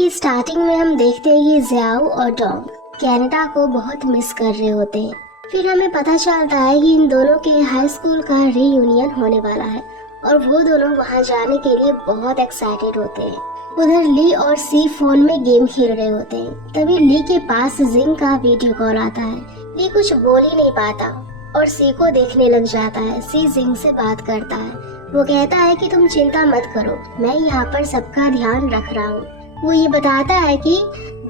कि स्टार्टिंग में हम देखते हैं कि जियाओ और डोंग कनाडा को बहुत मिस कर रहे होते हैं। फिर हमें पता चलता है कि इन दोनों के हाई स्कूल का रीयूनियन होने वाला है और वो दोनों वहां जाने के लिए बहुत एक्साइटेड होते हैं। उधर ली और सी फोन में गेम खेल रहे होते हैं। तभी ली के पास जिंग का वीडियो कॉल आता है। ली कुछ बोल ही नहीं पाता और सी को देखने लग जाता है। सी जिंग से बात करता है। वो कहता है कि तुम चिंता मत करो, मैं यहाँ पर सबका ध्यान रख रहा हूँ। वो ये बताता है कि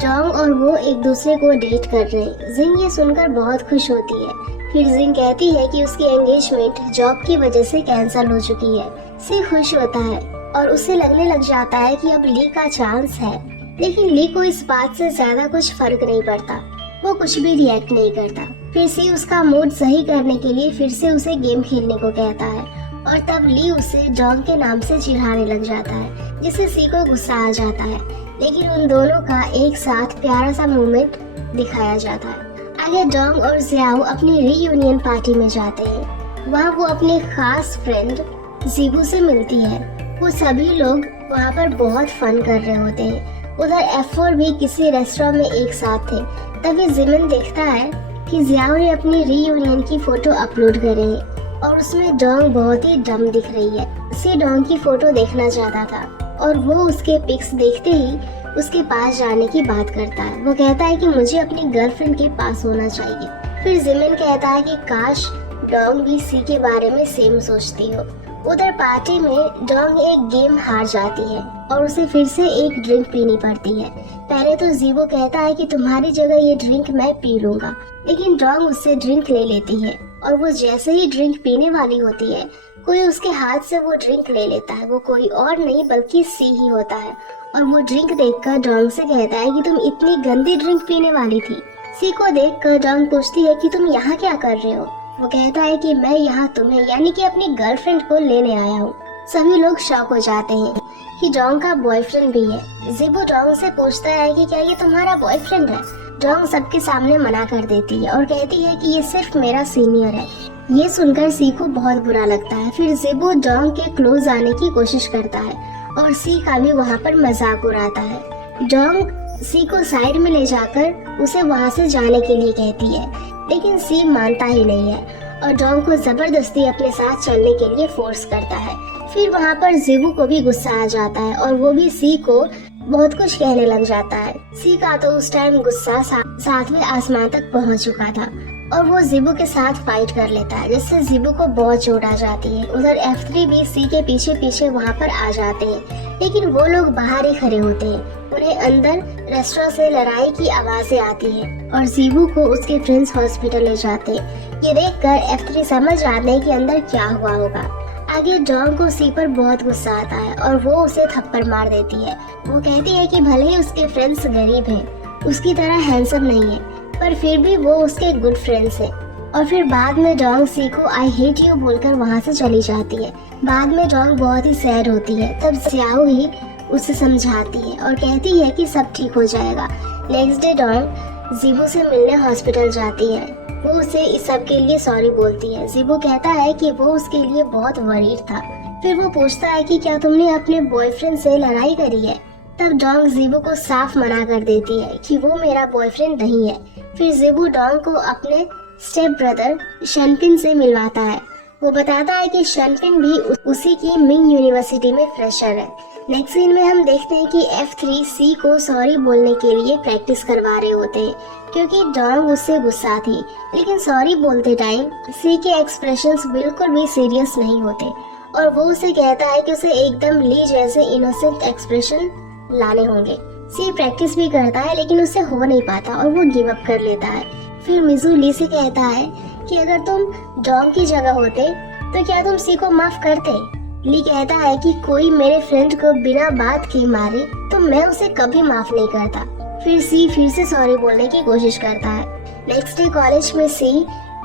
डोंग और वो एक दूसरे को डेट कर रहे हैं। जिंग ये सुनकर बहुत खुश होती है। फिर जिंग कहती है कि उसकी एंगेजमेंट जॉब की वजह से कैंसिल हो चुकी है। सी खुश होता है और उसे लगने लग जाता है कि अब ली का चांस है। लेकिन ली को इस बात से ज्यादा कुछ फर्क नहीं पड़ता। वो कुछ भी रिएक्ट नहीं करता। फिर सी उसका मूड सही करने के लिए फिर से उसे गेम खेलने को कहता है और तब ली उसे डोंग के नाम से चिढ़ाने लग जाता है, जिससे सी को गुस्सा आ जाता है। लेकिन उन दोनों का एक साथ प्यारा सा मोमेंट दिखाया जाता है। आगे डोंग और जियाओ अपनी रीयूनियन पार्टी में जाते हैं। वहाँ वो अपने खास फ्रेंड जीबू से मिलती है। वो सभी लोग वहाँ पर बहुत फन कर रहे होते हैं। उधर एफ4 भी किसी रेस्टोरेंट में एक साथ थे। तभी जिमिन देखता है कि जियाओ ने अपनी रीयूनियन की फोटो अपलोड करे है और उसमें डोंग बहुत ही डम दिख रही है। उसे डोंग की फोटो देखना चाहता था और वो उसके पिक्स देखते ही उसके पास जाने की बात करता है। वो कहता है कि मुझे अपनी गर्लफ्रेंड के पास होना चाहिए। फिर जिमिन कहता है कि काश डोंग भी सी के बारे में सेम सोचती हो। उधर पार्टी में डोंग एक गेम हार जाती है और उसे फिर से एक ड्रिंक पीनी पड़ती है। पहले तो जीबो कहता है कि तुम्हारी जगह ये ड्रिंक मैं पी लूंगा, लेकिन डोंग उससे ड्रिंक ले लेती है और वो जैसे ही ड्रिंक पीने वाली होती है कोई उसके हाथ से वो ड्रिंक ले लेता है। वो कोई और नहीं बल्कि सी ही होता है और वो ड्रिंक देखकर डोंग से कहता है कि तुम इतनी गंदी ड्रिंक पीने वाली थी। सी को देखकर डोंग पूछती है कि तुम यहाँ क्या कर रहे हो। वो कहता है कि मैं यहाँ तुम्हें यानी कि अपनी गर्लफ्रेंड को लेने आया हूँ। सभी लोग शॉक हो जाते हैं कि डोंग का बॉयफ्रेंड भी है। जिबू डोंग से पूछता है कि क्या ये तुम्हारा बॉयफ्रेंड है। डोंग सबके सामने मना कर देती है और कहती है कि ये सिर्फ मेरा सीनियर है। ये सुनकर सी को बहुत बुरा लगता है। फिर जिबू डोंग के क्लोज आने की कोशिश करता है और सी का भी वहाँ पर मजाक उड़ाता है। डोंग सी को साइड में ले जाकर उसे वहाँ से जाने के लिए कहती है, लेकिन सी मानता ही नहीं है और डोंग को जबरदस्ती अपने साथ चलने के लिए फोर्स करता है। फिर वहाँ पर जिबू को भी गुस्सा आ जाता है और वो भी सी को बहुत कुछ कहने लग जाता है। सी का तो उस टाइम गुस्सा सातवें आसमान तक पहुँच चुका था और वो जिबू के साथ फाइट कर लेता है, जिससे जिबू को बहुत चोट आ जाती है। उधर F3 भी सी के पीछे पीछे वहाँ पर आ जाते हैं, लेकिन वो लोग बाहर ही खड़े होते हैं। उन्हें अंदर रेस्टोरेंट से लड़ाई की आवाजें आती है और जिबू को उसके फ्रेंड्स हॉस्पिटल ले जाते हैं। ये देखकर F3 समझ जाते हैं कि अंदर क्या हुआ होगा। आगे डोंग को सी पर बहुत गुस्सा आता है और वो उसे थप्पड़ मार देती है। वो कहती है कि भले ही उसके फ्रेंड्स गरीब हैं, उसकी तरह हैंडसम नहीं है, पर फिर भी वो उसके गुड फ्रेंड्स हैं। और फिर बाद में डोंग सी को आई हेट यू बोलकर वहाँ से चली जाती है। बाद में डोंग बहुत ही सैड होती है। तब जियाओ ही उसे समझाती है और कहती है कि सब ठीक हो जाएगा। नेक्स्ट डे डोंग जिबू से मिलने हॉस्पिटल जाती है। वो उसे इस सब के लिए सॉरी बोलती है। जिबू कहता है कि वो उसके लिए बहुत वरीड था। फिर वो पूछता है कि क्या तुमने अपने बॉयफ्रेंड से लड़ाई करी है। तब डोंग जिबू को साफ मना कर देती है कि वो मेरा बॉयफ्रेंड नहीं है। फिर जिबू डोंग को अपने स्टेप ब्रदर शनपिन से मिलवाता है। वो बताता है कि शनपिन भी उसी की मिंग यूनिवर्सिटी में फ्रेशर है। नेक्स्ट सीन में हम देखते हैं कि F3 सी को सॉरी बोलने के लिए प्रैक्टिस करवा रहे होते हैं, क्योंकि डोंग उससे गुस्सा थी। लेकिन सॉरी बोलते टाइम सी के एक्सप्रेशंस बिल्कुल भी सीरियस नहीं होते और वो उसे कहता है कि उसे एकदम ली जैसे इनोसेंट एक्सप्रेशन लाने होंगे। सी प्रैक्टिस भी करता है लेकिन उससे हो नहीं पाता और वो गिव अप कर लेता है। फिर मिजू ली से कहता है कि अगर तुम डोंग की जगह होते तो क्या तुम सी को माफ करते। ली कहता है कि कोई मेरे फ्रेंड को बिना बात के मारे तो मैं उसे कभी माफ नहीं करता। फिर सी फिर से सॉरी बोलने की कोशिश करता है। नेक्स्ट डे कॉलेज में सी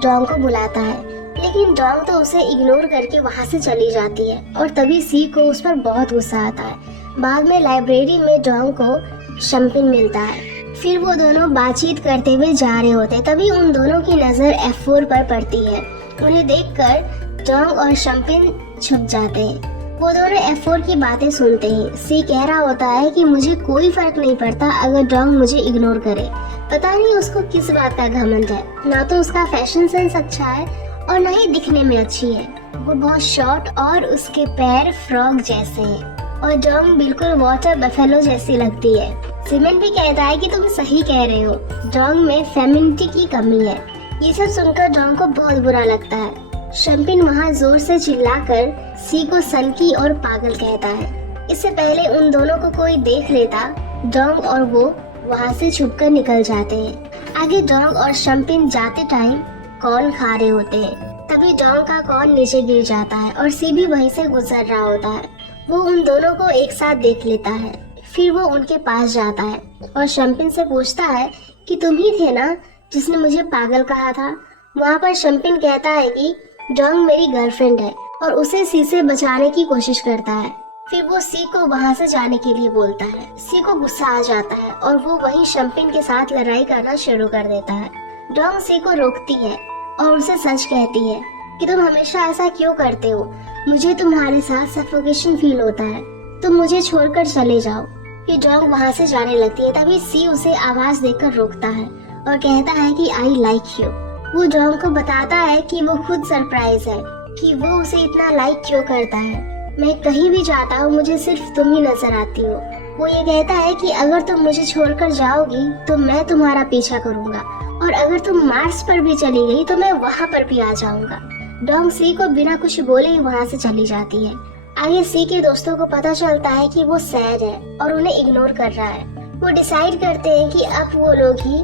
डोंग को बुलाता है, लेकिन डोंग तो उसे इग्नोर करके वहाँ से चली जाती है और तभी सी को उस पर बहुत गुस्सा आता है। बाद में लाइब्रेरी में डोंग को शनपिन मिलता है। फिर वो दोनों बातचीत करते हुए जा रहे होते, तभी उन दोनों की नजर F4 पर पड़ती है। उन्हें देखकर डोंग और शनपिन छुप जाते हैं। वो दोनों F4 की बातें सुनते हैं। सी कह रहा होता है कि मुझे कोई फर्क नहीं पड़ता अगर डोंग मुझे इग्नोर करे। पता नहीं उसको किस बात का घमंड है। ना तो उसका फैशन सेंस अच्छा है और ना ही दिखने में अच्छी है। वो बहुत शॉर्ट और उसके पैर फ्रॉग जैसे हैं और डोंग बिल्कुल वाटर बफेलो जैसी लगती है। सिमन भी कहता है कि तुम सही कह रहे हो, डोंग में फेमिनिटी की कमी है। ये सब सुनकर डोंग को बहुत बुरा लगता है। शम्पिन वहाँ जोर से चिल्लाकर सी को सनकी और पागल कहता है। इससे पहले उन दोनों को कोई देख लेता, डोंग और वो वहाँ से छुपकर निकल जाते हैं। आगे डोंग और शम्पिन जाते टाइम कॉर्न खा रहे होते हैं। तभी डोंग का कॉर्न नीचे गिर जाता है और सी भी वहीं से गुजर रहा होता है। वो उन दोनों को एक साथ देख लेता है। फिर वो उनके पास जाता है और शम्पिन से पूछता है कि तुम ही थे ना जिसने मुझे पागल कहा था। वहाँ पर शम्पिन कहता है कि डोंग मेरी गर्लफ्रेंड है और उसे सी से बचाने की कोशिश करता है। फिर वो सी को वहाँ से जाने के लिए बोलता है। सी को गुस्सा आ जाता है और वो वहीं शम्पिन के साथ लड़ाई करना शुरू कर देता है। डोंग सी को रोकती है और उसे सच कहती है कि तुम हमेशा ऐसा क्यों करते हो, मुझे तुम्हारे साथ सफोकेशन फील होता है, तुम मुझे छोड़कर चले जाओ। फिर डोंग वहाँ से जाने लगती है। तभी सी उसे आवाज देकर रोकता है और कहता है कि आई लाइक यू। वो डोंग को बताता है कि वो खुद सरप्राइज है कि वो उसे इतना लाइक क्यों करता है। मैं कहीं भी जाता हूँ मुझे सिर्फ तुम ही नजर आती हो। वो ये कहता है कि अगर तुम मुझे छोड़कर जाओगी तो मैं तुम्हारा पीछा करूंगा और अगर तुम मार्स पर भी चली गई तो मैं वहाँ पर भी आ जाऊंगा। डोंग सी को बिना कुछ बोले ही वहाँ से चली जाती है। आगे सी के दोस्तों को पता चलता है कि वो सैड है और उन्हें इग्नोर कर रहा है। वो डिसाइड करते हैं कि अब वो लोग ही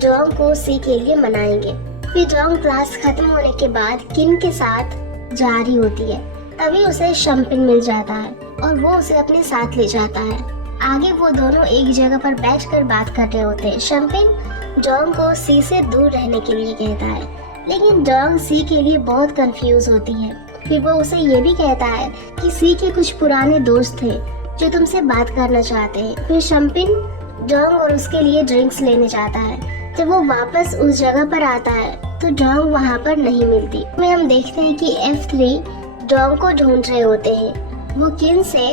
डोंग को सी के लिए मनाएंगे। फिर डोंग क्लास खत्म होने के बाद किन के साथ जा रही होती है। तभी उसे शम्पिन मिल जाता है और वो उसे अपने साथ ले जाता है। आगे वो दोनों एक जगह पर बैठकर बात कर रहे होते हैं। शम्पिन डोंग को सी से दूर रहने के लिए कहता है, लेकिन डोंग सी के लिए बहुत कंफ्यूज होती है। फिर वो उसे ये भी कहता है कि सी के कुछ पुराने दोस्त थे जो तुमसे बात करना चाहते हैं। फिर शम्पिन डोंग और उसके लिए ड्रिंक्स लेने जाता है। जब वो वापस उस जगह पर आता है तो डोंग वहाँ पर नहीं मिलती। में हम देखते हैं कि F3 डोंग को ढूंढ रहे होते हैं। वो किन से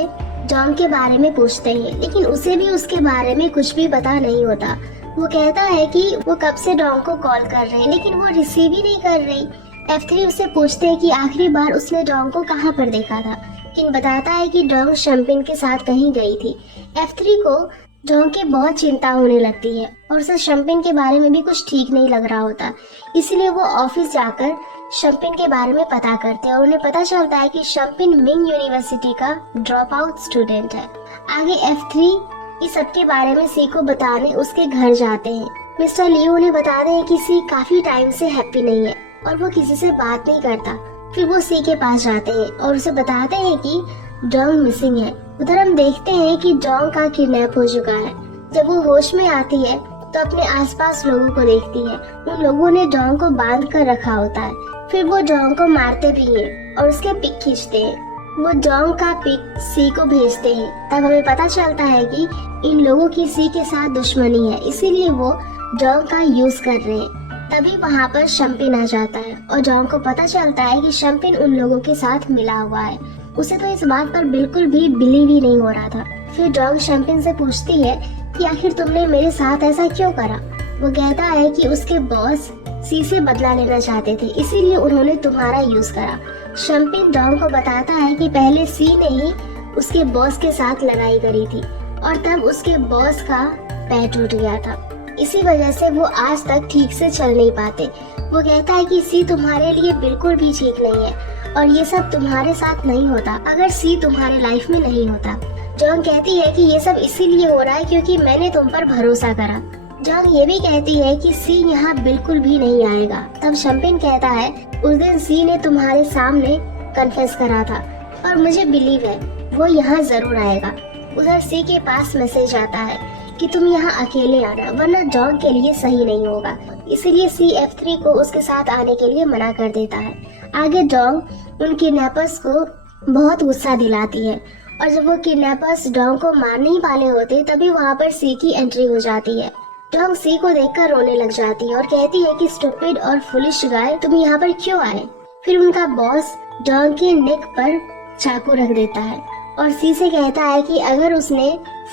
डोंग के बारे में पूछते हैं, लेकिन उसे भी उसके बारे में कुछ भी पता नहीं होता। वो कहता है कि वो कब से डोंग को कॉल कर रहे हैं लेकिन वो रिसीव ही नहीं कर रही। F3 उससे पूछते हैं कि आखिरी बार उसने डोंग को कहाँ पर देखा था। किन बताता है कि डोंग शम्पिन के साथ कहीं गई थी। F3 को डोंग की बहुत चिंता होने लगती है और उसे शम्पिन के बारे में भी कुछ ठीक नहीं लग रहा होता। इसलिए वो ऑफिस जाकर शम्पिन के बारे में पता करते हैं और उन्हें पता चलता है कि शम्पिन मिंग यूनिवर्सिटी का ड्रॉप आउट स्टूडेंट है। आगे F3 इस सब के बारे में सी को बताने उसके घर जाते हैं। मिस्टर लियो उन्हें बताते हैं कि सी काफी टाइम से हैप्पी नहीं है और वो किसी से बात नहीं करता। फिर वो सी के पास जाते हैं और उसे बताते हैं कि डोंग मिसिंग है। उधर हम देखते हैं कि डोंग का किडनैप हो चुका है। जब वो होश में आती है तो अपने आसपास लोगों को देखती है। उन लोगों ने डोंग को बांध कर रखा होता है। फिर वो डोंग को मारते भी हैं और उसके पिक खींचते हैं। वो डोंग का पिक सी को भेजते हैं। तब हमें पता चलता है कि इन लोगों की सी के साथ दुश्मनी है, इसीलिए वो डोंग का यूज कर रहे हैं। तभी वहाँ पर शम्पिन आ जाता है और डोंग को पता चलता है कि शम्पिन उन लोगों के साथ मिला हुआ है। उसे तो इस बात पर बिल्कुल भी बिलीव ही नहीं हो रहा था। फिर डोंग शम्पिन से पूछती है कि आखिर तुमने मेरे साथ ऐसा क्यों करा। वो कहता है कि उसके बॉस सी से बदला लेना चाहते थे, इसीलिए उन्होंने तुम्हारा यूज करा। शम्पिन डोंग को बताता है कि पहले सी ने ही उसके बॉस के साथ लड़ाई करी थी और तब उसके बॉस का पैर टूट गया था। इसी वजह से वो आज तक ठीक से चल नहीं पाते। वो कहता है कि सी तुम्हारे लिए बिल्कुल भी ठीक नहीं है और ये सब तुम्हारे साथ नहीं होता अगर सी तुम्हारे लाइफ में नहीं होता। डोंग कहती है कि ये सब इसीलिए हो रहा है क्योंकि मैंने तुम पर भरोसा करा। डोंग ये भी कहती है कि सी यहाँ बिल्कुल भी नहीं आएगा। तब शम्पिन कहता है उस दिन सी ने तुम्हारे सामने कन्फेस करा था और मुझे बिलीव है वो यहाँ जरूर आएगा। उधर सी के पास मैसेज आता है कि तुम यहाँ अकेले आना वरना डोंग के लिए सही नहीं होगा। इसीलिए सी F3 को उसके साथ आने के लिए मना कर देता है। आगे डोंग उन किडनैपर्स को बहुत गुस्सा दिलाती है और जब वो किडनैपर्स डोंग को मारने ही वाले होते तभी वहाँ पर सी की एंट्री हो जाती है। डोंग सी को देखकर रोने लग जाती है और कहती है कि स्टूपिड और फुलिश गाय तुम यहाँ पर क्यों आए। फिर उनका बॉस डोंग के नेक पर चाकू रख देता है और सी से कहता है कि अगर उसने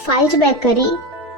फाइट बैक करी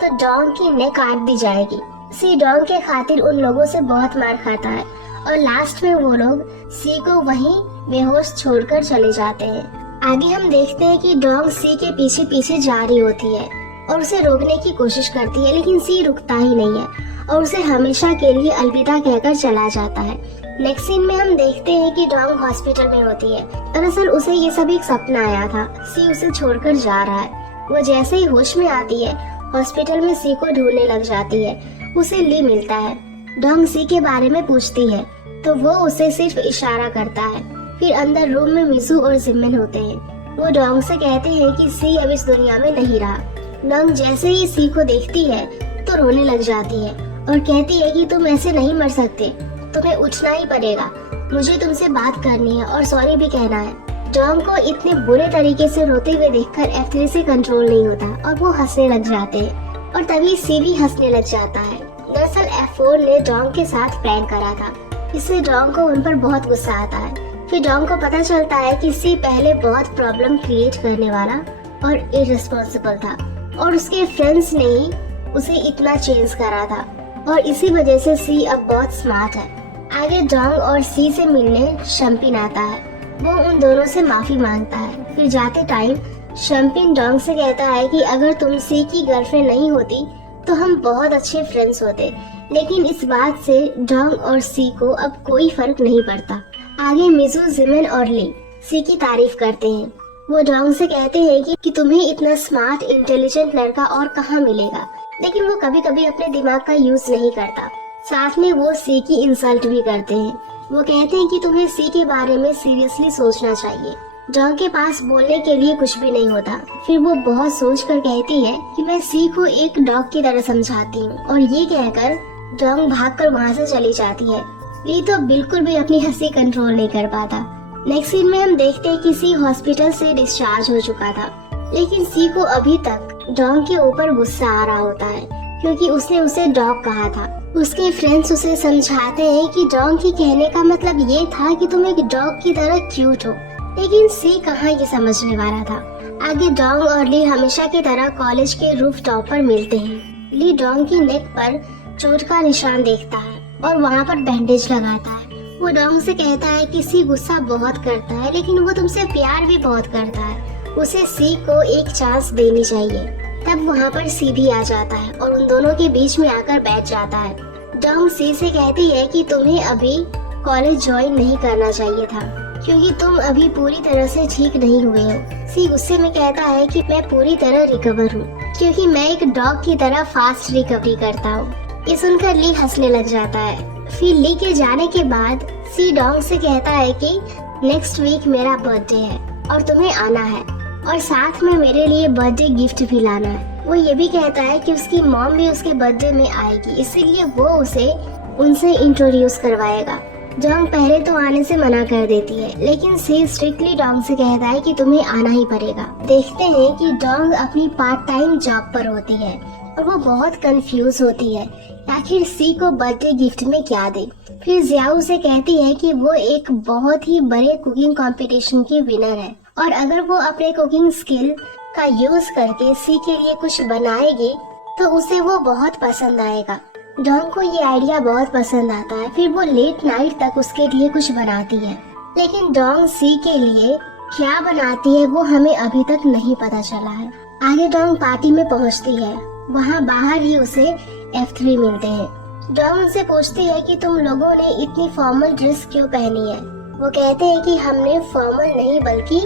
तो डोंग की नेक काट दी जाएगी। सी डोंग के खातिर उन लोगों से बहुत मार खाता है और लास्ट में वो लोग सी को वहीं बेहोश छोड़कर चले जाते हैं। आगे हम देखते हैं कि डोंग सी के पीछे पीछे जा रही होती है और उसे रोकने की कोशिश करती है, लेकिन सी रुकता ही नहीं है और उसे हमेशा के लिए अलविदा कहकर चला जाता है। नेक्स्ट सीन में हम देखते हैं कि डोंग हॉस्पिटल में होती है। दरअसल उसे ये सब एक सपना आया था, सी उसे छोड़कर जा रहा है। वो जैसे ही होश में आती है हॉस्पिटल में सी को ढूंढने लग जाती है। उसे ली मिलता है। डोंग सी के बारे में पूछती है तो वो उसे सिर्फ इशारा करता है। फिर अंदर रूम में मिजू और जिमिन होते हैं। वो डोंग से कहते हैं कि सी अब इस दुनिया में नहीं रहा। डोंग जैसे ही सी को देखती है तो रोने लग जाती है और कहती है कि तुम ऐसे नहीं मर सकते, तुम्हें उठना ही पड़ेगा, मुझे तुमसे बात करनी है और सॉरी भी कहना है। डोंग को इतने बुरे तरीके से रोते हुए देखकर F3 से कंट्रोल नहीं होता और वो हंसने लग जाते हैं और तभी सी भी हंसने लग जाता है। दरअसल F4 ने डोंग के साथ प्रैंक करा था, इससे डोंग को उन पर बहुत गुस्सा आता है। फिर डोंग को पता चलता है कि सी पहले बहुत प्रॉब्लम क्रिएट करने वाला और इररिस्पॉन्सिबल था और उसके फ्रेंड्स ने ही उसे इतना चेंज करा था और इसी वजह से सी अब बहुत स्मार्ट है। आगे डोंग और सी से मिलने शम्पिन आता है। वो उन दोनों से माफी मांगता है। फिर जाते टाइम शम्पिन डोंग से कहता है कि अगर तुम सी की गर्लफ्रेंड नहीं होती तो हम बहुत अच्छे फ्रेंड्स होते, लेकिन इस बात से डोंग और सी को अब कोई फर्क नहीं पड़ता। आगे मिजू, जिमिन और ली सी की तारीफ करते हैं। वो डोंग से कहते हैं कि तुम्हें इतना स्मार्ट इंटेलिजेंट लड़का और कहाँ मिलेगा, लेकिन वो कभी कभी अपने दिमाग का यूज नहीं करता। साथ में वो सी की इंसल्ट भी करते हैं। वो कहते हैं कि तुम्हें सी के बारे में सीरियसली सोचना चाहिए। डोंग के पास बोलने के लिए कुछ भी नहीं होता। फिर वो बहुत सोच कर कहती है कि मैं सी को एक डॉग की तरह समझाती हूँ और ये कहकर डोंग भागकर वहाँ से चली जाती है। ली तो बिल्कुल भी अपनी हंसी कंट्रोल नहीं कर पाता। नेक्स्ट सीन में हम देखते हैं कि सी हॉस्पिटल से डिस्चार्ज हो चुका था, लेकिन सी को अभी तक डोंग के ऊपर गुस्सा आ रहा होता है क्योंकि उसने उसे डॉग कहा था। उसके फ्रेंड्स उसे समझाते हैं कि डोंग के कहने का मतलब ये था कि तुम एक डॉग की तरह क्यूट हो, लेकिन सी कहाँ ये समझने वाला था। आगे डोंग और ली हमेशा की तरह कॉलेज के रूफ टॉप पर मिलते हैं। ली डोंग की नेक पर चोट का निशान देखता है और वहाँ पर बैंडेज लगाता है। वो डोंग से कहता है कि सी गुस्सा बहुत करता है, लेकिन वो तुमसे प्यार भी बहुत करता है, उसे सी को एक चांस देनी चाहिए। तब वहाँ पर सी भी आ जाता है और उन दोनों के बीच में आकर बैठ जाता है। डोंग सी से कहती है कि तुम्हें अभी कॉलेज ज्वाइन नहीं करना चाहिए था क्योंकि तुम अभी पूरी तरह से ठीक नहीं हुए हो। सी गुस्से में कहता है कि मैं पूरी तरह रिकवर हूँ क्योंकि मैं एक डॉग की तरह फास्ट रिकवरी करता हूँ। ये सुनकर ली हंसने लग जाता है। फिर ली के जाने के बाद सी डोंग से कहता है कि नेक्स्ट वीक मेरा बर्थडे है और तुम्हें आना है और साथ में मेरे लिए बर्थडे गिफ्ट भी लाना है। वो ये भी कहता है कि उसकी मॉम भी उसके बर्थडे में आएगी, इसीलिए वो उसे उनसे इंट्रोड्यूस करवाएगा। डोंग पहले तो आने से मना कर देती है, लेकिन सी स्ट्रिक्टली डोंग से कहता है कि तुम्हें आना ही पड़ेगा। देखते हैं कि डोंग अपनी पार्ट टाइम जॉब पर होती है और वो बहुत कंफ्यूज होती है आखिर सी को बर्थडे गिफ्ट में क्या दे। फिर जियाओ से कहती है कि वो एक बहुत ही बड़े कुकिंग कंपटीशन की विनर है और अगर वो अपने कुकिंग स्किल का यूज करके सी के लिए कुछ बनाएगी तो उसे वो बहुत पसंद आएगा। डोंग को ये आइडिया बहुत पसंद आता है। फिर वो लेट नाइट तक उसके लिए कुछ बनाती है, लेकिन डोंग सी के लिए क्या बनाती है वो हमें अभी तक नहीं पता चला है। आगे डोंग पार्टी में पहुंचती है। वहाँ बाहर ही उसे F3 मिलते हैं। डोंग उनसे पूछती है कि तुम लोगों ने इतनी फॉर्मल ड्रेस क्यों पहनी है। वो कहते हैं कि हमने फॉर्मल नहीं बल्कि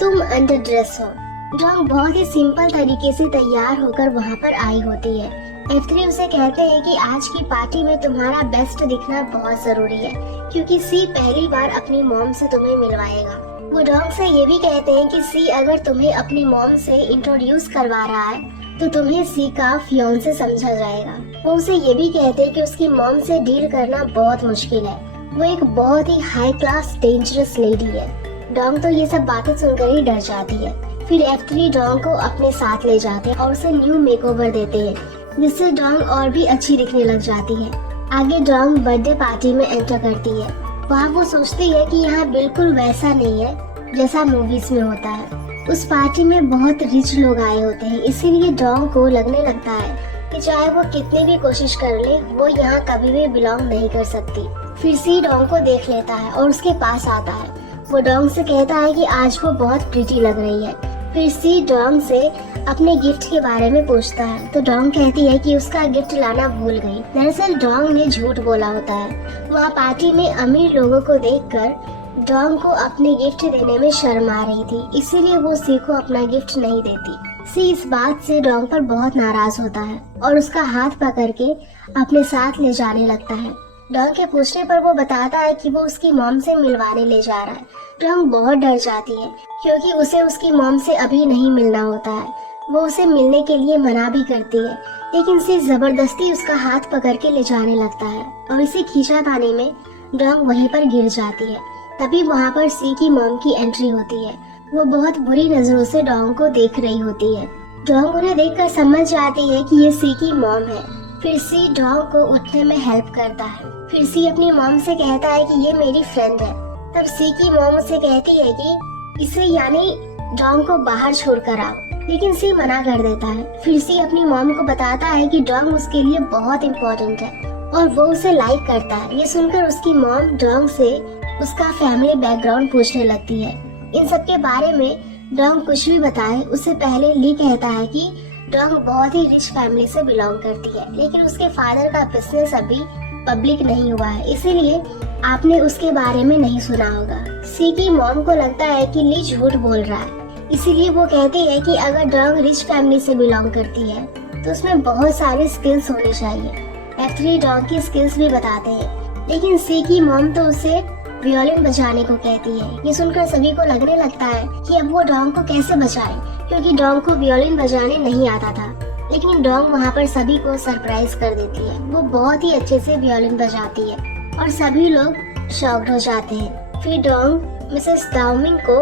तुम अंडर ड्रेस हो। डोंग बहुत ही सिंपल तरीके से तैयार होकर वहाँ पर आई होती है। F3 उसे कहते हैं कि आज की पार्टी में तुम्हारा बेस्ट दिखना बहुत जरूरी है क्योंकि सी पहली बार अपनी मॉम से तुम्हें मिलवाएगा। वो डोंग से ये भी कहते हैं कि सी अगर तुम्हें अपनी मॉम से इंट्रोड्यूस करवा रहा है तो तुम्हें सी का फियांसे समझा जाएगा। वो उसे ये भी कहते हैं कि उसकी मॉम से डील करना बहुत मुश्किल है, वो एक बहुत ही हाई क्लास डेंजरस लेडी है। डोंग तो ये सब बातें सुनकर ही डर जाती है। फिर F3 डोंग को अपने साथ ले जाते हैं और उसे न्यू मेकओवर देते हैं जिससे डोंग और भी अच्छी दिखने लग जाती है। आगे डोंग बर्थडे पार्टी में एंटर करती है। वहाँ वो सोचती है कि यहाँ बिल्कुल वैसा नहीं है जैसा मूवीज में होता है। उस पार्टी में बहुत रिच लोग आए होते हैं, इसीलिए डोंग को लगने लगता है कि चाहे वो कितनी भी कोशिश कर ले, वो यहाँ कभी भी बिलोंग नहीं कर सकती। फिर सी डोंग को देख लेता है और उसके पास आता है। वो डोंग से कहता है कि आज वो बहुत प्रिटी लग रही है। फिर सी डोंग से अपने गिफ्ट के बारे में पूछता है, तो डोंग कहती है कि उसका गिफ्ट लाना भूल गई। दरअसल डोंग ने झूठ बोला होता है। वहाँ पार्टी में अमीर लोगों को देखकर डोंग को अपने गिफ्ट देने में शर्म आ रही थी, इसीलिए वो सी को अपना गिफ्ट नहीं देती। सी इस बात से डोंग पर बहुत नाराज होता है और उसका हाथ पकड़ के अपने साथ ले जाने लगता है। डोंग के पूछने पर वो बताता है कि वो उसकी मॉम से मिलवाने ले जा रहा है। डोंग बहुत डर जाती है क्योंकि उसे उसकी मॉम से अभी नहीं मिलना होता है। वो उसे मिलने के लिए मना भी करती है, लेकिन सी जबरदस्ती उसका हाथ पकड़ के ले जाने लगता है और इसे खींचा पाने में डोंग वहीं पर गिर जाती है। तभी वहाँ पर सी की मॉम की एंट्री होती है। वो बहुत बुरी नजरों से डोंग को देख रही होती है। डोंग उन्हें देखकर समझ जाती है कि ये सी की मॉम है। फिर सी डोंग को उठने में हेल्प करता है। फिर सी अपनी मॉम से कहता है कि ये मेरी फ्रेंड है। तब सी की मॉम उसे कहती है कि इसे यानी डोंग को बाहर छोड़कर आओ, लेकिन सी मना कर देता है। फिर सी अपनी मॉम को बताता है कि डोंग उसके लिए बहुत इम्पोर्टेंट है और वो उसे लाइक करता है। ये सुनकर उसकी मॉम डोंग से उसका फैमिली बैकग्राउंड पूछने लगती है। इन सब के बारे में डोंग कुछ भी बताए उससे पहले ली कहता है कि डोंग बहुत ही रिच फैमिली से बिलोंग करती है, लेकिन उसके फादर का बिजनेस अभी पब्लिक नहीं हुआ है, इसीलिए आपने उसके बारे में नहीं सुना होगा। सी की मॉम को लगता है कि ली झूठ बोल रहा है, इसीलिए वो कहती है कि अगर डोंग रिच फैमिली से बिलोंग करती है तो उसमें बहुत सारे स्किल्स होने चाहिए। F3 डोंग की स्किल्स भी बताते हैं, लेकिन सी की मॉम तो उसे वियोलिन बजाने को कहती है। ये सुनकर सभी को लगने लगता है कि अब वो डोंग को कैसे बचाए, क्योंकि डोंग को वियोलिन बजाने नहीं आता था। लेकिन डोंग वहाँ पर सभी को सरप्राइज कर देती है। वो बहुत ही अच्छे से वियोलिन बजाती है और सभी लोग शॉक्ड हो जाते हैं। फिर डोंग मिसेस दाओमिंग को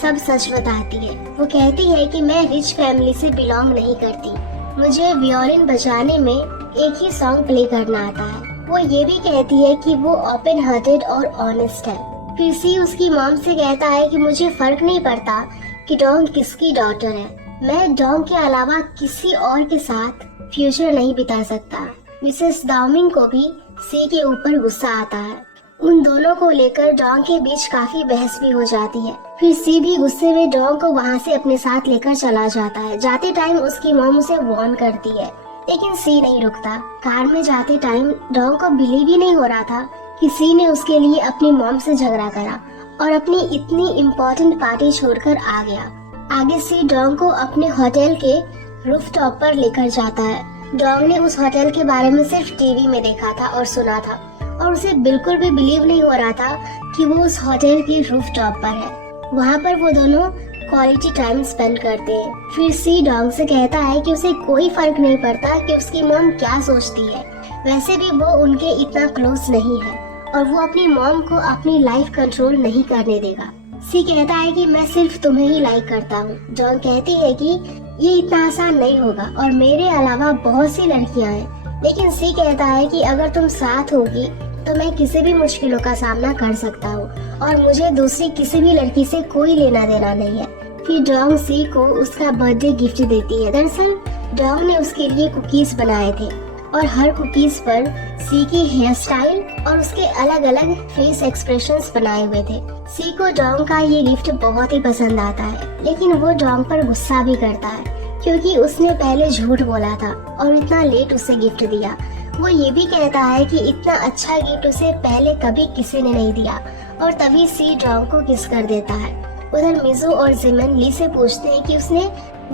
सब सच बताती है। वो कहती है कि मैं रिच फैमिली से बिलोंग नहीं करती, मुझे वियोलिन बजाने में एक ही सॉन्ग प्ले करना आता है। वो ये भी कहती है कि वो ओपन हार्टेड और ऑनेस्ट है। फिर सी उसकी मॉम से कहता है कि मुझे फर्क नहीं पड़ता कि डोंग किसकी डॉटर है, मैं डोंग के अलावा किसी और के साथ फ्यूचर नहीं बिता सकता। मिसेस दाओमिंग को भी सी के ऊपर गुस्सा आता है। उन दोनों को लेकर डोंग के बीच काफी बहस भी हो जाती है। फिर सी भी गुस्से में डोंग को वहाँ से अपने साथ लेकर चला जाता है। जाते टाइम उसकी मॉम उसे वार्न करती है, लेकिन सी नहीं रुकता। कार में जाते टाइम डोंग को बिलीव ही नहीं हो रहा था कि सी ने उसके लिए अपनी मॉम से झगड़ा करा और अपनी इतनी इम्पोर्टेंट पार्टी छोड़कर आ गया। आगे सी डोंग को अपने होटल के रूफटॉप पर लेकर जाता है। डोंग ने उस होटल के बारे में सिर्फ टीवी में देखा था और सुना था और उसे बिल्कुल भी बिलीव नहीं हो रहा था कि वो उस होटल के रूफटॉप पर है। वहाँ पर वो दोनों क्वालिटी टाइम स्पेंड करते हैं। फिर सी डोंग से कहता है कि उसे कोई फर्क नहीं पड़ता कि उसकी मॉम क्या सोचती है, वैसे भी वो उनके इतना क्लोज नहीं है और वो अपनी मॉम को अपनी लाइफ कंट्रोल नहीं करने देगा। सी कहता है कि मैं सिर्फ तुम्हें ही लाइक करता हूँ। डोंग कहती है कि ये इतना आसान नहीं होगा और मेरे अलावा बहुत सी लड़कियाँ हैं, लेकिन सी कहता है कि अगर तुम साथ होगी तो मैं किसी भी मुश्किलों का सामना कर सकता हूँ और मुझे दूसरी किसी भी लड़की से कोई लेना देना नहीं है। फिर डोंग सी को उसका बर्थडे गिफ्ट देती है। दरअसल डोंग ने उसके लिए कुकीज बनाए थे और हर कुकीज पर सी की हेयर स्टाइल और उसके अलग अलग फेस एक्सप्रेशंस बनाए हुए थे। सी को डोंग का ये गिफ्ट बहुत ही पसंद आता है, लेकिन वो डोंग पर गुस्सा भी करता है क्योंकि उसने पहले झूठ बोला था और इतना लेट उसे गिफ्ट दिया। वो ये भी कहता है कि इतना अच्छा गिफ्ट उसे पहले कभी किसी ने नहीं दिया और तभी सी डोंग को किस कर देता है। उधर मिजू और जिमन ली से पूछते हैं कि उसने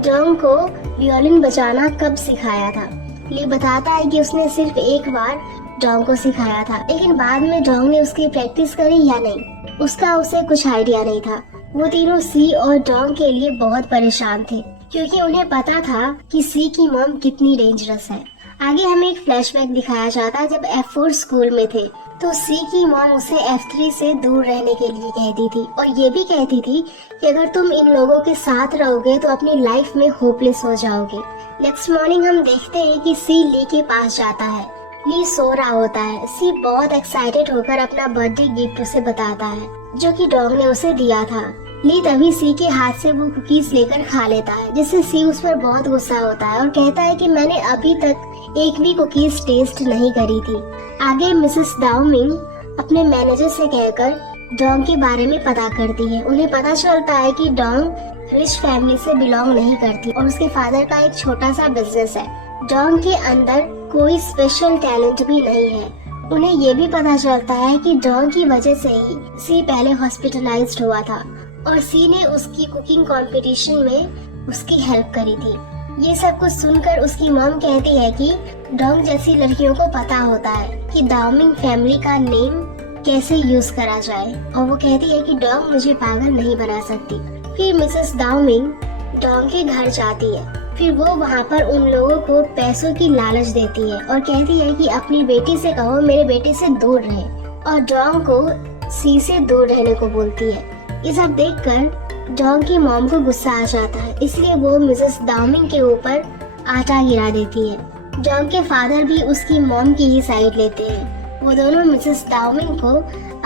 डोंग को वियोलिन बजाना कब सिखाया था। ली बताता है कि उसने सिर्फ एक बार डोंग को सिखाया था, लेकिन बाद में डोंग ने उसकी प्रैक्टिस करी या नहीं, उसका उसे कुछ आइडिया नहीं था। वो तीनों सी और डोंग के लिए बहुत परेशान थे क्योंकि उन्हें पता था कि सी की मॉम कितनी डेंजरस है। आगे हमें एक फ्लैशबैक दिखाया जाता है जब F4 स्कूल में थे तो सी की मॉम उसे F3 से दूर रहने के लिए कहती थी और ये भी कहती थी कि अगर तुम इन लोगों के साथ रहोगे तो अपनी लाइफ में होपलेस हो जाओगे। नेक्स्ट मॉर्निंग हम देखते हैं कि सी ली के पास जाता है। ली सो रहा होता है। सी बहुत एक्साइटेड होकर अपना बर्थडे गिफ्ट उसे बताता है जो कि डोंग ने उसे दिया था। ली तभी सी के हाथ से वो कुकीज लेकर खा लेता है, जिससे सी उस पर बहुत गुस्सा होता है और कहता है कि मैंने अभी तक एक भी कुकीज टेस्ट नहीं करी थी। आगे मिसेस दाओमिंग अपने मैनेजर से कहकर डोंग के बारे में पता करती है। उन्हें पता चलता है कि डोंग रिच फैमिली से बिलोंग नहीं करती और उसके फादर का एक छोटा सा बिजनेस है। डोंग के अंदर कोई स्पेशल टैलेंट भी नहीं है। उन्हें ये भी पता चलता है कि डोंग की वजह से ही सी पहले हॉस्पिटलाइज्ड हुआ था और सी ने उसकी कुकिंग कंपटीशन में उसकी हेल्प करी थी। ये सब कुछ सुनकर उसकी मॉम कहती है कि डोंग जैसी लड़कियों को पता होता है कि दाओमिंग फैमिली का नेम कैसे यूज करा जाए, और वो कहती है कि डोंग मुझे पागल नहीं बना सकती। फिर मिसेस दाओमिंग डोंग के घर जाती है। फिर वो वहाँ पर उन लोगों को पैसों की लालच देती है और कहती है कि अपनी बेटी से कहो मेरे बेटे से दूर रहे, और डोंग को सी से दूर रहने को बोलती है। ये सब देखकर डोंग की मॉम को गुस्सा आ जाता है, इसलिए वो मिसेस दाओमिंग के ऊपर आटा गिरा देती है। डोंग के फादर भी उसकी मॉम की ही साइड लेते हैं। वो दोनों मिसेस दाओमिंग को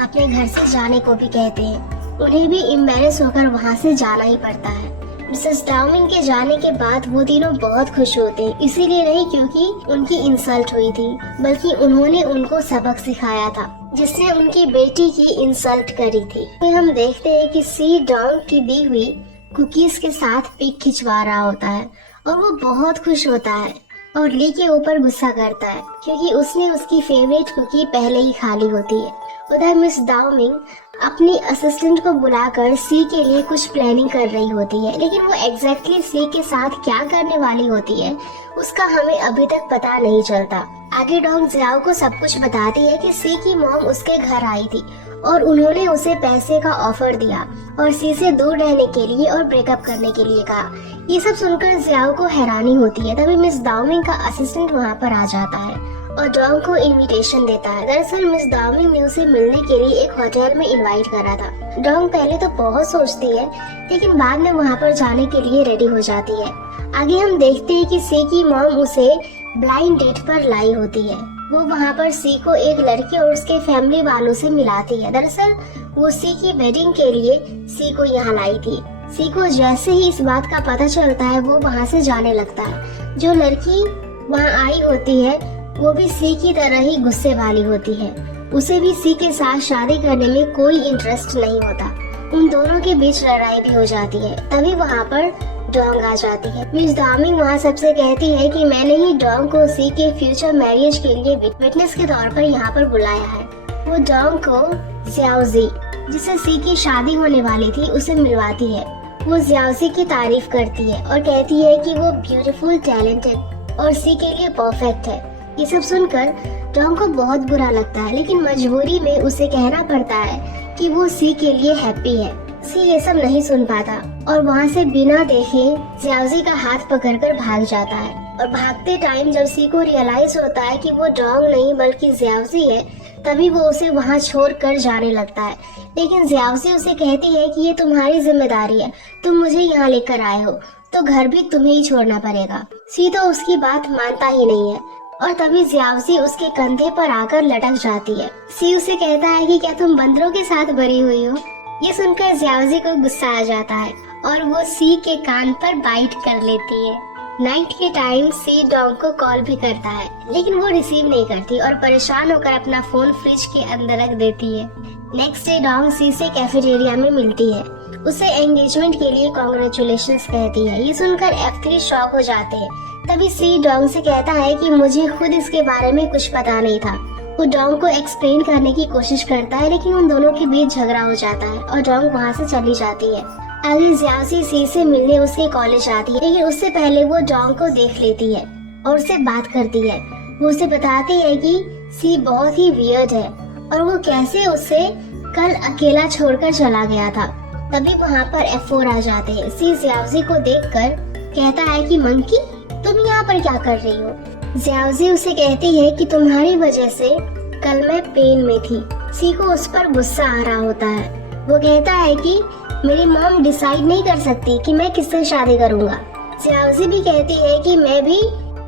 अपने घर से जाने को भी कहते हैं। उन्हें भी एम्बैरेस होकर वहाँ से जाना ही पड़ता है। मिसेस दाओमिंग के जाने के बाद वो तीनों बहुत खुश होते हैं, इसीलिए नहीं क्योंकि उनकी इंसल्ट हुई थी, बल्कि उन्होंने उनको सबक सिखाया था जिसने उनकी बेटी की इंसल्ट करी थी। फिर हम देखते हैं कि सी डोंग की दी हुई कुकीज के साथ पिक खिंचवा रहा होता है और वो बहुत खुश होता है और ली के ऊपर गुस्सा करता है क्योंकि उसने उसकी फेवरेट कुकी पहले ही खा ली होती है। उधर मिस दाओमिंग अपनी असिस्टेंट को बुलाकर सी के लिए कुछ प्लानिंग कर रही होती है, लेकिन वो एग्जैक्टली सी के साथ क्या करने वाली होती है उसका हमें अभी तक पता नहीं चलता। आगे डोंग जियाओ को सब कुछ बताती है कि सी की मॉम उसके घर आई थी और उन्होंने उसे पैसे का ऑफर दिया और सी से दूर रहने के लिए और ब्रेकअप करने के लिए कहा। ये सब सुनकर जियाओ को हैरानी होती है। तभी मिस दाओमिंग का असिस्टेंट वहाँ पर आ जाता है और डोंग को इनविटेशन देता है। दरअसल मिस दाओमिंग ने उसे मिलने के लिए एक होटल में इनवाइट करा था। डोंग पहले तो बहुत सोचती है, लेकिन बाद में वहाँ पर जाने के लिए रेडी हो जाती है। आगे हम देखते हैं कि सी की मॉम उसे ब्लाइंड डेट पर लाई होती है। वो वहाँ पर सी को एक लड़के और उसके फैमिली वालों से मिलाती है। दरअसल वो सी की वेडिंग के लिए सी को यहाँ लाई थी। सी को जैसे ही इस बात का पता चलता है वो वहाँ से जाने लगता है। जो लड़की वहाँ आई होती है वो भी सी की तरह ही गुस्से वाली होती है। उसे भी सी के साथ शादी करने में कोई इंटरेस्ट नहीं होता। उन दोनों के बीच लड़ाई भी हो जाती है। तभी वहाँ पर डोंग आ जाती है। मिस दाओमिंग वहाँ सबसे कहती है कि मैंने ही डोंग को सी के फ्यूचर मैरिज के लिए विटनेस के तौर पर यहाँ पर बुलाया है। वो डोंग को जियाओजी, जिससे सी की शादी होने वाली थी, उसे मिलवाती है। वो जियाओजी की तारीफ करती है और कहती है कि वो ब्यूटीफुल, टैलेंटेड और सी के लिए परफेक्ट है। ये सब सुनकर डोंग को बहुत बुरा लगता है, लेकिन मजबूरी में उसे कहना पड़ता है कि वो सी के लिए हैप्पी है। सी ये सब नहीं सुन पाता और वहाँ से बिना देखे जियाओजी का हाथ पकड़कर भाग जाता है। और भागते टाइम जब सी को रियलाइज होता है कि वो डोंग नहीं बल्कि जियाओजी है, तभी वो उसे वहाँ छोड़ कर जाने लगता है। लेकिन जियाओजी उसे कहती है कि ये तुम्हारी जिम्मेदारी है, तुम मुझे यहाँ लेकर आए हो तो घर भी तुम्हें ही छोड़ना पड़ेगा। सी तो उसकी बात मानता ही नहीं है और तभी जियाओजी उसके कंधे पर आकर लटक जाती है। सी उसे कहता है कि क्या तुम बंदरों के साथ भरी हुई हो। ये सुनकर जियाओजी को गुस्सा आ जाता है और वो सी के कान पर बाइट कर लेती है। नाइट के टाइम सी डोंग को कॉल भी करता है, लेकिन वो रिसीव नहीं करती और परेशान होकर अपना फोन फ्रिज के अंदर रख देती है। नेक्स्ट डे डोंग सी से कैफेटेरिया में मिलती है। उसे एंगेजमेंट के लिए कांग्रेचुलेशंस कहती है। ये सुनकर F3 शॉक हो जाते हैं। तभी सी डोंग से कहता है कि मुझे खुद इसके बारे में कुछ पता नहीं था। वो डोंग को एक्सप्लेन करने की कोशिश करता है, लेकिन उन दोनों के बीच झगड़ा हो जाता है और डोंग वहाँ से चली जाती है। आगे जियाओजी सी से मिलने उसके कॉलेज आती है, लेकिन उससे पहले वो डोंग को देख लेती है और उससे बात करती है। वो उसे बताती है कि सी बहुत ही वियर्ड है और वो कैसे उसे कल अकेला छोड़कर चला गया था। तभी वहाँ पर F4 आ जाते हैं। सी जियाओजी को देखकर कहता है कि मंकी, तुम यहाँ पर क्या कर रही हो। जियाओजी उसे कहती है कि तुम्हारी वजह से कल मैं पेन में थी। सी को उस पर गुस्सा आ रहा होता है। वो कहता है कि मेरी मॉम डिसाइड नहीं कर सकती कि मैं किससे शादी करूँगा। जियाओजी भी कहती है कि मैं भी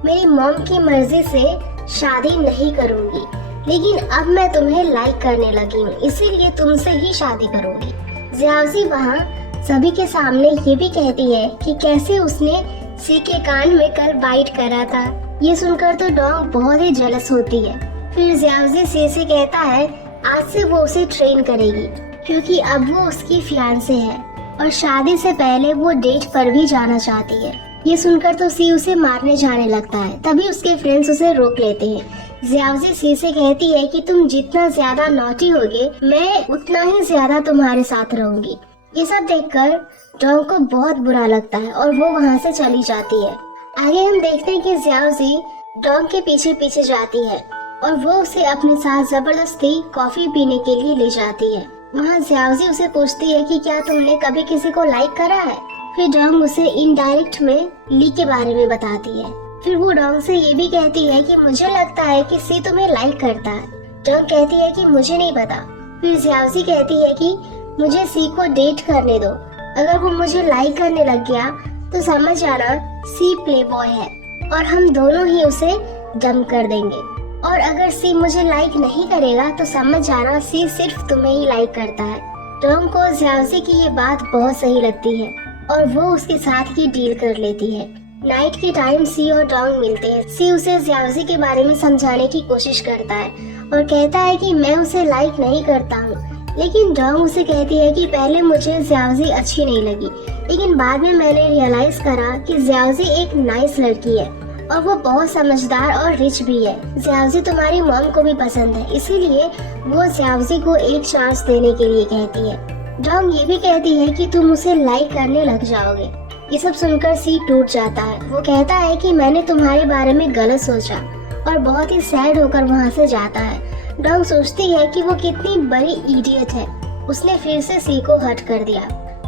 मेरी मॉम की मर्जी से शादी नहीं करूँगी, लेकिन अब मैं तुम्हें लाइक करने लगी हूँ, इसीलिए तुमसे ही शादी करूँगी। जियाओजी वहाँ सभी के सामने ये भी कहती है कि कैसे उसने सी के कान में कल बाइट करा था। ये सुनकर तो डोंग बहुत ही जेलस होती है। फिर जियाओजी सी से कहता है आज से वो उसे ट्रेन करेगी, क्योंकि अब वो उसकी फियांसे है और शादी से पहले वो डेट पर भी जाना चाहती है। ये सुनकर तो सी उसे मारने जाने लगता है। तभी उसके फ्रेंड्स उसे रोक लेते हैं। जियाओजी सी से कहती है कि तुम जितना ज्यादा नॉटी होगे, मैं उतना ही ज्यादा तुम्हारे साथ रहूंगी। ये सब देखकर डोंग को बहुत बुरा लगता है और वो वहाँ से चली जाती है। आगे हम देखते हैं कि जियाओजी डोंग के पीछे पीछे जाती है और वो उसे अपने साथ जबरदस्ती कॉफी पीने के लिए ले जाती है। वहाँ जियाओजी उसे पूछती है कि क्या तुमने कभी किसी को लाइक करा है। फिर डोंग उसे इनडायरेक्ट में ली के बारे में बताती है। फिर वो डोंग से ये भी कहती है कि मुझे लगता है कि सी तुम्हें लाइक करता है। डोंग कहती है कि मुझे नहीं पता। फिर जियाओजी कहती है कि मुझे सी को डेट करने दो, अगर वो मुझे लाइक करने लग गया तो समझ जाना सी प्ले बॉय है और हम दोनों ही उसे डंप कर देंगे, और अगर सी मुझे लाइक नहीं करेगा तो समझ जाना सी सिर्फ तुम्हें ही लाइक करता है। डोंग को जियाओजी की ये बात बहुत सही लगती है और वो उसके साथ ही डील कर लेती है। नाइट के टाइम सी और डोंग मिलते हैं। सी उसे जियाओजी के बारे में समझाने की कोशिश करता है और कहता है कि मैं उसे लाइक नहीं करता हूँ, लेकिन डोंग उसे कहती है कि पहले मुझे जियाओजी अच्छी नहीं लगी, लेकिन बाद में मैंने रियलाइज करा कि जियाओजी एक नाइस लड़की है और वो बहुत समझदार और रिच भी है। जियाओजी तुम्हारी मॉम को भी पसंद है, इसीलिए वो जियाओजी को एक चांस देने के लिए कहती है। डोंग ये भी कहती है कि तुम उसे लाइक करने लग जाओगे। ये सब सुनकर सी टूट जाता है। वो कहता है कि मैंने तुम्हारे बारे में गलत सोचा और बहुत ही सैड होकर वहाँ से जाता है। डोंग सोचती है कि वो कितनी बड़ी इडियट है, उसने फिर से सी को हर्ट कर दिया।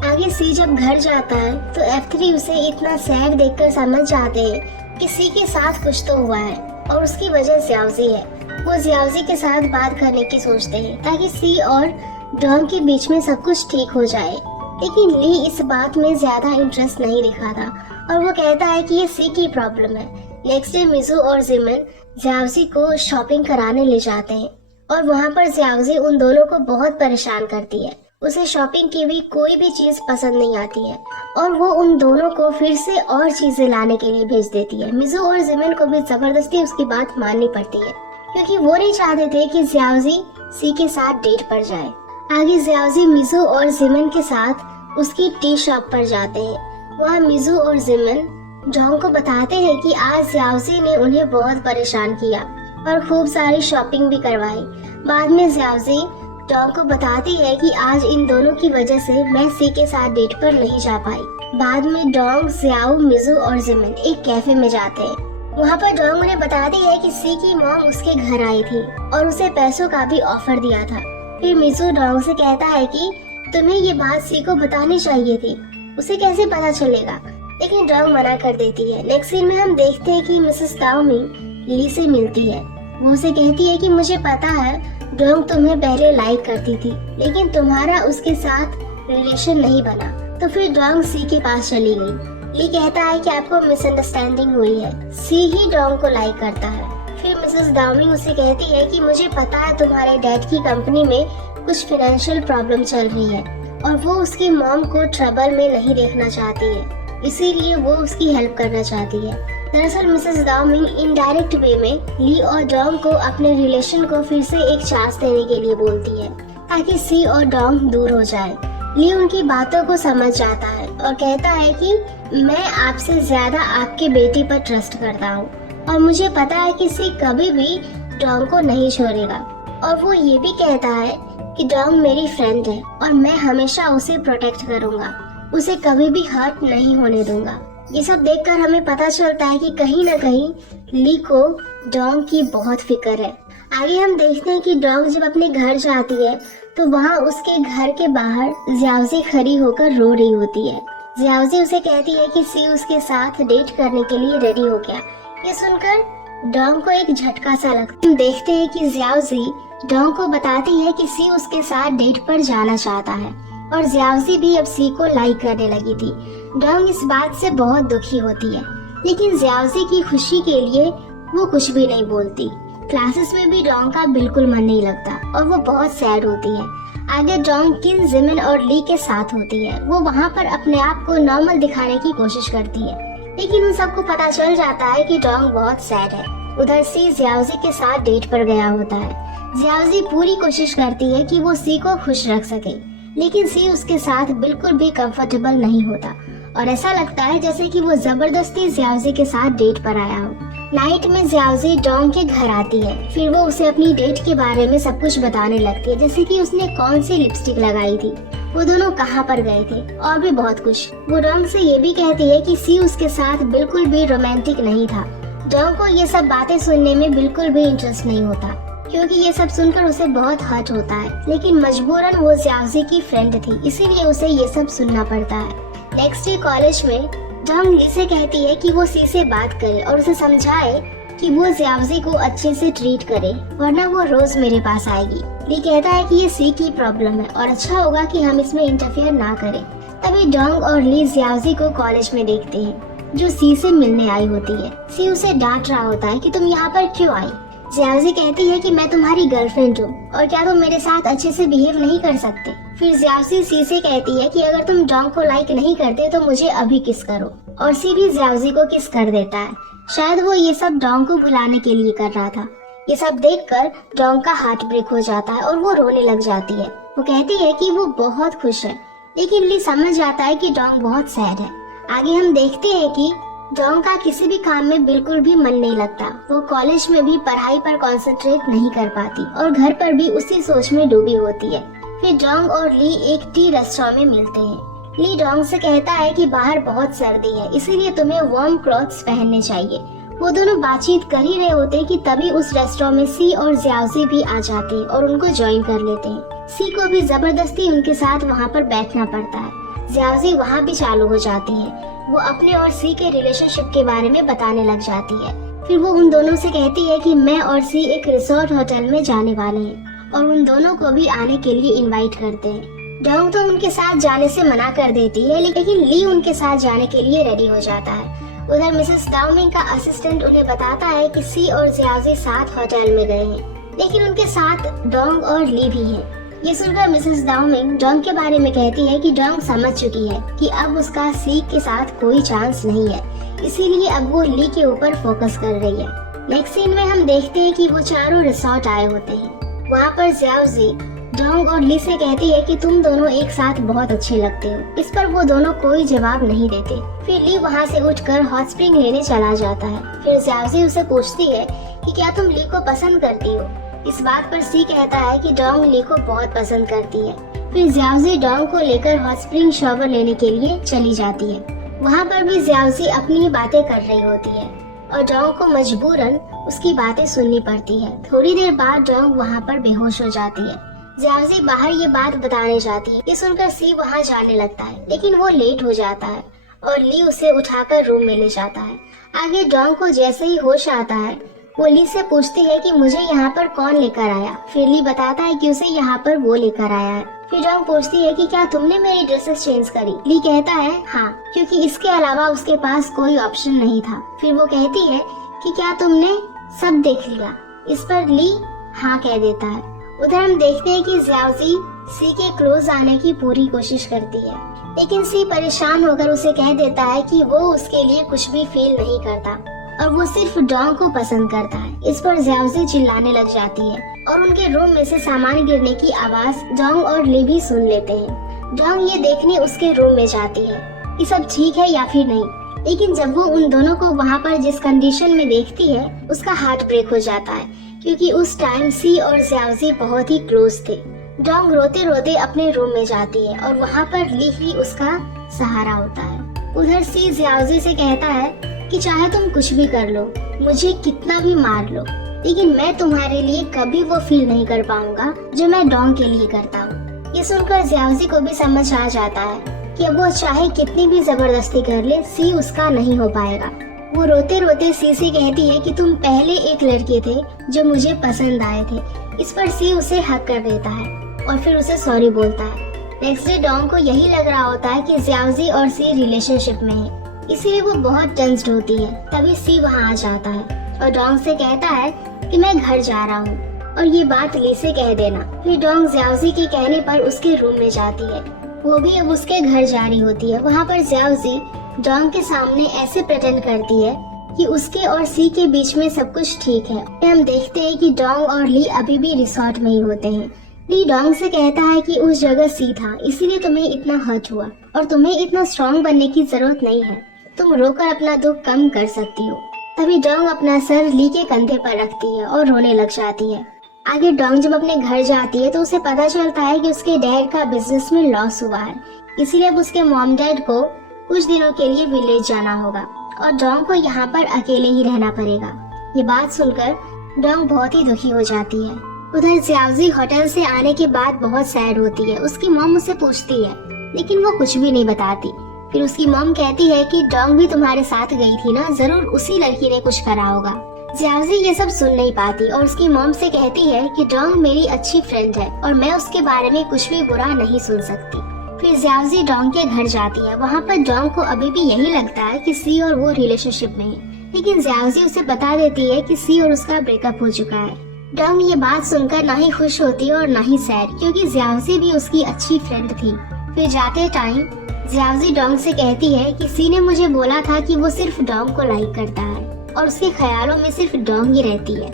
आगे सी जब घर जाता है तो F3 उसे इतना सैड देखकर समझ जाते हैं कि सी के साथ कुछ तो हुआ है और उसकी वजह जियाओजी है। वो जियाओजी के साथ बात करने की सोचते हैं ताकि सी और डोंग के बीच में सब कुछ ठीक हो जाए, लेकिन ली इस बात में ज्यादा इंटरेस्ट नहीं दिखाता और वो कहता है कि ये सी की प्रॉब्लम है। नेक्स्ट डे मिजू और जिमिन जियाओजी को शॉपिंग कराने ले जाते हैं और वहाँ पर जियाओजी उन दोनों को बहुत परेशान करती है। उसे शॉपिंग की भी कोई भी चीज पसंद नहीं आती है और वो उन दोनों को फिर से और चीजें लाने के लिए भेज देती है। मिजू और जिमिन को भी जबरदस्ती उसकी बात माननी पड़ती है, क्योंकि वो नहीं चाहते थे कि जियाओजी सी के साथ डेट पर जाए। आगे जियाओजी मिजू और जिमिन के साथ उसकी टी शॉप पर जाते हैं। वहाँ मिजू और जिमिन डोंग को बताते हैं कि आज जियाओजी ने उन्हें बहुत परेशान किया और खूब सारी शॉपिंग भी करवाई। बाद में जियाओजी डोंग को बताती है कि आज इन दोनों की वजह से मैं सी के साथ डेट पर नहीं जा पाई। बाद में डोंग, जियाओ, मिजू और जिमिन एक कैफे में जाते हैं। वहाँ पर डोंग उन्हें बताती है कि सी की मॉम उसके घर आई थी और उसे पैसों का भी ऑफर दिया था। फिर मिजू डोंग से कहता है कि तुम्हें ये बात सी को बतानी चाहिए थी, उसे कैसे पता चलेगा, लेकिन डोंग मना कर देती है। नेक्स्ट सीन में हम देखते हैं कि मिसेस दाओ मिंग ली से मिलती है। वो उसे कहती है कि मुझे पता है डोंग तुम्हें पहले लाइक करती थी, लेकिन तुम्हारा उसके साथ रिलेशन नहीं बना। तो फिर डोंग सी के पास चली गई। ली कहता है कि आपको मिसअंडरस्टैंडिंग हुई है, सी ही डोंग को लाइक करता है। फिर मिसेस दाओ मिंग उसे कहती है कि मुझे पता है तुम्हारे डैड की कंपनी में कुछ फाइनेंशियल प्रॉब्लम चल रही है और वो उसकी मॉम को ट्रबल में नहीं देखना चाहती है, इसीलिए वो उसकी हेल्प करना चाहती है। दरअसल मिसेस दाओ मिंग इनडायरेक्ट वे में ली और डोंग को अपने रिलेशन को फिर से एक चांस देने के लिए बोलती है ताकि सी और डोंग दूर हो जाए। ली उनकी बातों को समझ जाता है और कहता है कि मैं आपसे ज्यादा आपके बेटी पर ट्रस्ट करता हूँ और मुझे पता है कि सी कभी भी डोंग को नहीं छोड़ेगा। और वो ये भी कहता है कि डोंग मेरी फ्रेंड है और मैं हमेशा उसे प्रोटेक्ट करूँगा, उसे कभी भी हर्ट नहीं होने दूंगा। ये सब देखकर हमें पता चलता है कि कहीं न कहीं ली को डोंग की बहुत फिक्र है। आगे हम देखते हैं कि डोंग जब अपने घर जाती है तो वहाँ उसके घर के बाहर जियाओजी खड़ी होकर रो रही होती है। जियाओजी उसे कहती है कि सी उसके साथ डेट करने के लिए रेडी हो गया। ये सुनकर डोंग को एक झटका सा लगता है। हम देखते हैं कि जियाओजी डोंग को बताती है कि सी उसके साथ डेट पर जाना चाहता है और जियाओजी भी अब सी को लाइक करने लगी थी। डोंग इस बात से बहुत दुखी होती है, लेकिन जियाओजी की खुशी के लिए वो कुछ भी नहीं बोलती। क्लासेस में भी डोंग का बिल्कुल मन नहीं लगता और वो बहुत सैड होती है। आगे डोंग किन, जिमिन और ली के साथ होती है। वो वहाँ पर अपने आप को नॉर्मल दिखाने की कोशिश करती है, लेकिन उन सबको पता चल जाता है कि डोंग बहुत सैड है। उधर सी जियाओजी के साथ डेट पर गया होता है। जियाओजी पूरी कोशिश करती है कि वो सी को खुश रख सके, लेकिन सी उसके साथ बिल्कुल भी कंफर्टेबल नहीं होता और ऐसा लगता है जैसे कि वो जबरदस्ती जियाओजी के साथ डेट पर आया हो। नाइट में जियाओजी डोंग के घर आती है। फिर वो उसे अपनी डेट के बारे में सब कुछ बताने लगती है, जैसे कि उसने कौन सी लिपस्टिक लगाई थी, वो दोनों कहाँ पर गए थे और भी बहुत कुछ। वो डोंग से ये भी कहती है कि सी उसके साथ बिल्कुल भी रोमांटिक नहीं था। डोंग को ये सब बातें सुनने में बिल्कुल भी इंटरेस्ट नहीं होता, क्योंकि ये सब सुनकर उसे बहुत हर्ट होता है, लेकिन मजबूरन वो जियाओजी की फ्रेंड थी, इसीलिए उसे ये सब सुनना पड़ता है। नेक्स्ट डे कॉलेज में डोंग ली से कहती है कि वो सी से बात करे और उसे समझाए कि वो जियाओजी को अच्छे से ट्रीट करे, वरना वो रोज मेरे पास आएगी। ली कहता है कि ये सी की प्रॉब्लम है और अच्छा होगा कि हम इसमें इंटरफेयर ना करें। तभी डोंग और ली जियाओजी को कॉलेज में देखते हैं, जो सी से मिलने आई होती है। सी उसे डांट रहा होता है कि तुम यहाँ पर क्यों आई। जियाओजी कहती है कि मैं तुम्हारी गर्लफ्रेंड हूँ और क्या तुम मेरे साथ अच्छे से बिहेव नहीं कर सकते। फिर जियाओजी सी से कहती है कि अगर तुम डोंग को लाइक नहीं करते तो मुझे अभी किस करो, और सी भी जियाओजी को किस कर देता है। शायद वो ये सब डोंग को भुलाने के लिए कर रहा था। ये सब देखकर डोंग का हार्ट ब्रेक हो जाता है और वो रोने लग जाती है। वो कहती है कि वो बहुत खुश है, लेकिन ली समझ जाता है कि डोंग बहुत सैड है। आगे हम देखते हैं कि डोंग का किसी भी काम में बिल्कुल भी मन नहीं लगता। वो कॉलेज में भी पढ़ाई पर कंसंट्रेट नहीं कर पाती और घर पर भी उसी सोच में डूबी होती है। फिर डोंग और ली एक टी रेस्टोरेंट में मिलते हैं। ली डोंग से कहता है कि बाहर बहुत सर्दी है, इसीलिए तुम्हें वार्म क्लॉथ्स पहनने चाहिए। वो दोनों बातचीत कर ही रहे होते कि तभी उस रेस्टोरेंट में सी और जियाओजी भी आ जाते हैं और उनको ज्वाइन कर लेते हैं। सी को भी जबरदस्ती उनके साथ वहाँ पर बैठना पड़ता है। जियाओजी वहाँ भी चालू हो जाती है। वो अपने और सी के रिलेशनशिप के बारे में बताने लग जाती है। फिर वो उन दोनों से कहती है कि मैं और सी एक रिसोर्ट होटल में जाने वाले हैं और उन दोनों को भी आने के लिए इनवाइट करते हैं। डोंग तो उनके साथ जाने से मना कर देती है, लेकिन ली उनके साथ जाने के लिए रेडी हो जाता है। उधर मिसेस डाओमिंग का असिस्टेंट उन्हें बताता है कि सी और जियाओजी साथ होटल में गए हैं, लेकिन उनके साथ डोंग और ली भी है। ये सुनकर मिसेस डाओमिंग डोंग के बारे में कहती है कि डोंग समझ चुकी है कि अब उसका सी के साथ कोई चांस नहीं है, इसीलिए अब वो ली के ऊपर फोकस कर रही है। नेक्स्ट सीन में हम देखते हैं कि वो चारों रिसोर्ट आए होते हैं। वहाँ पर जियाओजी डोंग और ली से कहती है कि तुम दोनों एक साथ बहुत अच्छे लगते हो। इस पर वो दोनों कोई जवाब नहीं देते। फिर ली वहाँ से उठकर हॉट स्प्रिंग लेने चला जाता है। फिर जियाओजी उसे पूछती है कि क्या तुम ली को पसंद करती हो। इस बात पर सी कहता है कि डोंग ली को बहुत पसंद करती है। फिर जियाओजी डोंग को लेकर हॉट स्प्रिंग शॉवर लेने के लिए चली जाती है। वहाँ पर भी जियाओजी अपनी ही बातें कर रही होती है और डोंग को मजबूरन उसकी बातें सुननी पड़ती है। थोड़ी देर बाद डोंग वहाँ पर बेहोश हो जाती है। जियाओजी बाहर ये बात बताने जाती है। ये सुनकर सी वहाँ जाने लगता है, लेकिन वो लेट हो जाता है और ली उसे उठाकर रूम में ले जाता है। आगे डोंग को जैसे ही होश आता है, वो ली से पूछती है कि मुझे यहाँ पर कौन लेकर आया। फिर ली बताता है कि उसे यहाँ पर वो लेकर आया है। फिर डोंग पूछती है कि क्या तुमने मेरी ड्रेसेस चेंज करी। ली कहता है हाँ, क्योंकि इसके अलावा उसके पास कोई ऑप्शन नहीं था। फिर वो कहती है कि क्या तुमने सब देख लिया। इस पर ली हाँ कह देता है। उधर हम देखते हैं कि जियाओजी सी के क्लोज आने की पूरी कोशिश करती है, लेकिन सी परेशान होकर उसे कह देता है कि वो उसके लिए कुछ भी फील नहीं करता और वो सिर्फ डोंग को पसंद करता है। इस पर जियाओजी चिल्लाने लग जाती है और उनके रूम में से सामान गिरने की आवाज डोंग और ली भी सुन लेते हैं। डोंग ये देखने उसके रूम में जाती है कि सब ठीक है या फिर नहीं, लेकिन जब वो उन दोनों को वहाँ पर जिस कंडीशन में देखती है, उसका हार्ट ब्रेक हो जाता है, क्योंकि उस टाइम सी और जियाओजी बहुत ही क्लोज थे। डोंग रोते रोते अपने रूम में जाती है और वहाँ पर ली ही उसका सहारा होता है। उधर सी जियाओजी से कहता है कि चाहे तुम कुछ भी कर लो, मुझे कितना भी मार लो, लेकिन मैं तुम्हारे लिए कभी वो फील नहीं कर पाऊंगा जो मैं डोंग के लिए करता हूँ। ये सुनकर जियाओजी को भी समझ आ जाता है कि अब वो चाहे कितनी भी जबरदस्ती कर ले, सी उसका नहीं हो पाएगा। वो रोते रोते सी से कहती है कि तुम पहले एक लड़के थे जो मुझे पसंद आए थे। इस पर सी उसे हक कर देता है और फिर उसे सॉरी बोलता है। नेक्स्ट डे डोंग को यही लग रहा होता है कि जियाओजी और सी रिलेशनशिप में है, इसीलिए वो बहुत टेंस्ड होती है। तभी सी वहाँ आ जाता है और डोंग से कहता है कि मैं घर जा रहा हूँ। और ये बात ली से कह देना। फिर डोंग ज़ियाओज़ी के कहने पर उसके रूम में जाती है। वो भी अब उसके घर जा रही होती है। वहाँ पर ज़ियाओज़ी डोंग के सामने ऐसे प्रेटेंड करती है कि उसके और सी के बीच में सब कुछ ठीक है। हम देखते हैं कि डोंग और ली अभी भी रिसोर्ट में ही होते हैं। ली डोंग से कहता है कि उस जगह सी था, इसीलिए तुम्हें इतना हर्ट हुआ और तुम्हें इतना स्ट्रॉन्ग बनने की जरूरत नहीं है। तुम रोकर अपना दुख कम कर सकती हो। तभी डोंग अपना सर ली के कंधे पर रखती है और रोने लग जाती है। आगे डोंग जब अपने घर जाती है तो उसे पता चलता है कि उसके डैड का बिजनेस में लॉस हुआ है, इसीलिए अब उसके मॉम डैड को कुछ दिनों के लिए विलेज जाना होगा और डोंग को यहाँ पर अकेले ही रहना पड़ेगा। ये बात सुनकर डोंग बहुत ही दुखी हो जाती है। उधर ज़ियाओज़ी होटल से आने के बाद बहुत सैड होती है। उसकी मॉम उसे पूछती है लेकिन वो कुछ भी नहीं बताती। फिर उसकी मॉम कहती है कि डोंग भी तुम्हारे साथ गई थी ना, जरूर उसी लड़की ने कुछ करा होगा। ज़ियाओज़ी ये सब सुन नहीं पाती और उसकी मॉम से कहती है कि डोंग मेरी अच्छी फ्रेंड है और मैं उसके बारे में कुछ भी बुरा नहीं सुन सकती। फिर ज़ियाओज़ी डोंग के घर जाती है। वहाँ पर डोंग को अभी भी यही लगता है कि सी और वो रिलेशनशिप में है, लेकिन ज़ियाओज़ी उसे बता देती है कि सी और उसका ब्रेकअप हो चुका है। डोंग ये बात सुनकर ना ही खुश होती है और ना ही सैड, क्योंकि ज़ियाओज़ी भी उसकी अच्छी फ्रेंड थी। फिर जाते टाइम ज़ियाओज़ी डोंग से कहती है कि सी ने मुझे बोला था कि वो सिर्फ डोंग को लाइक करता है और उसके ख्यालों में सिर्फ डोंग ही रहती है।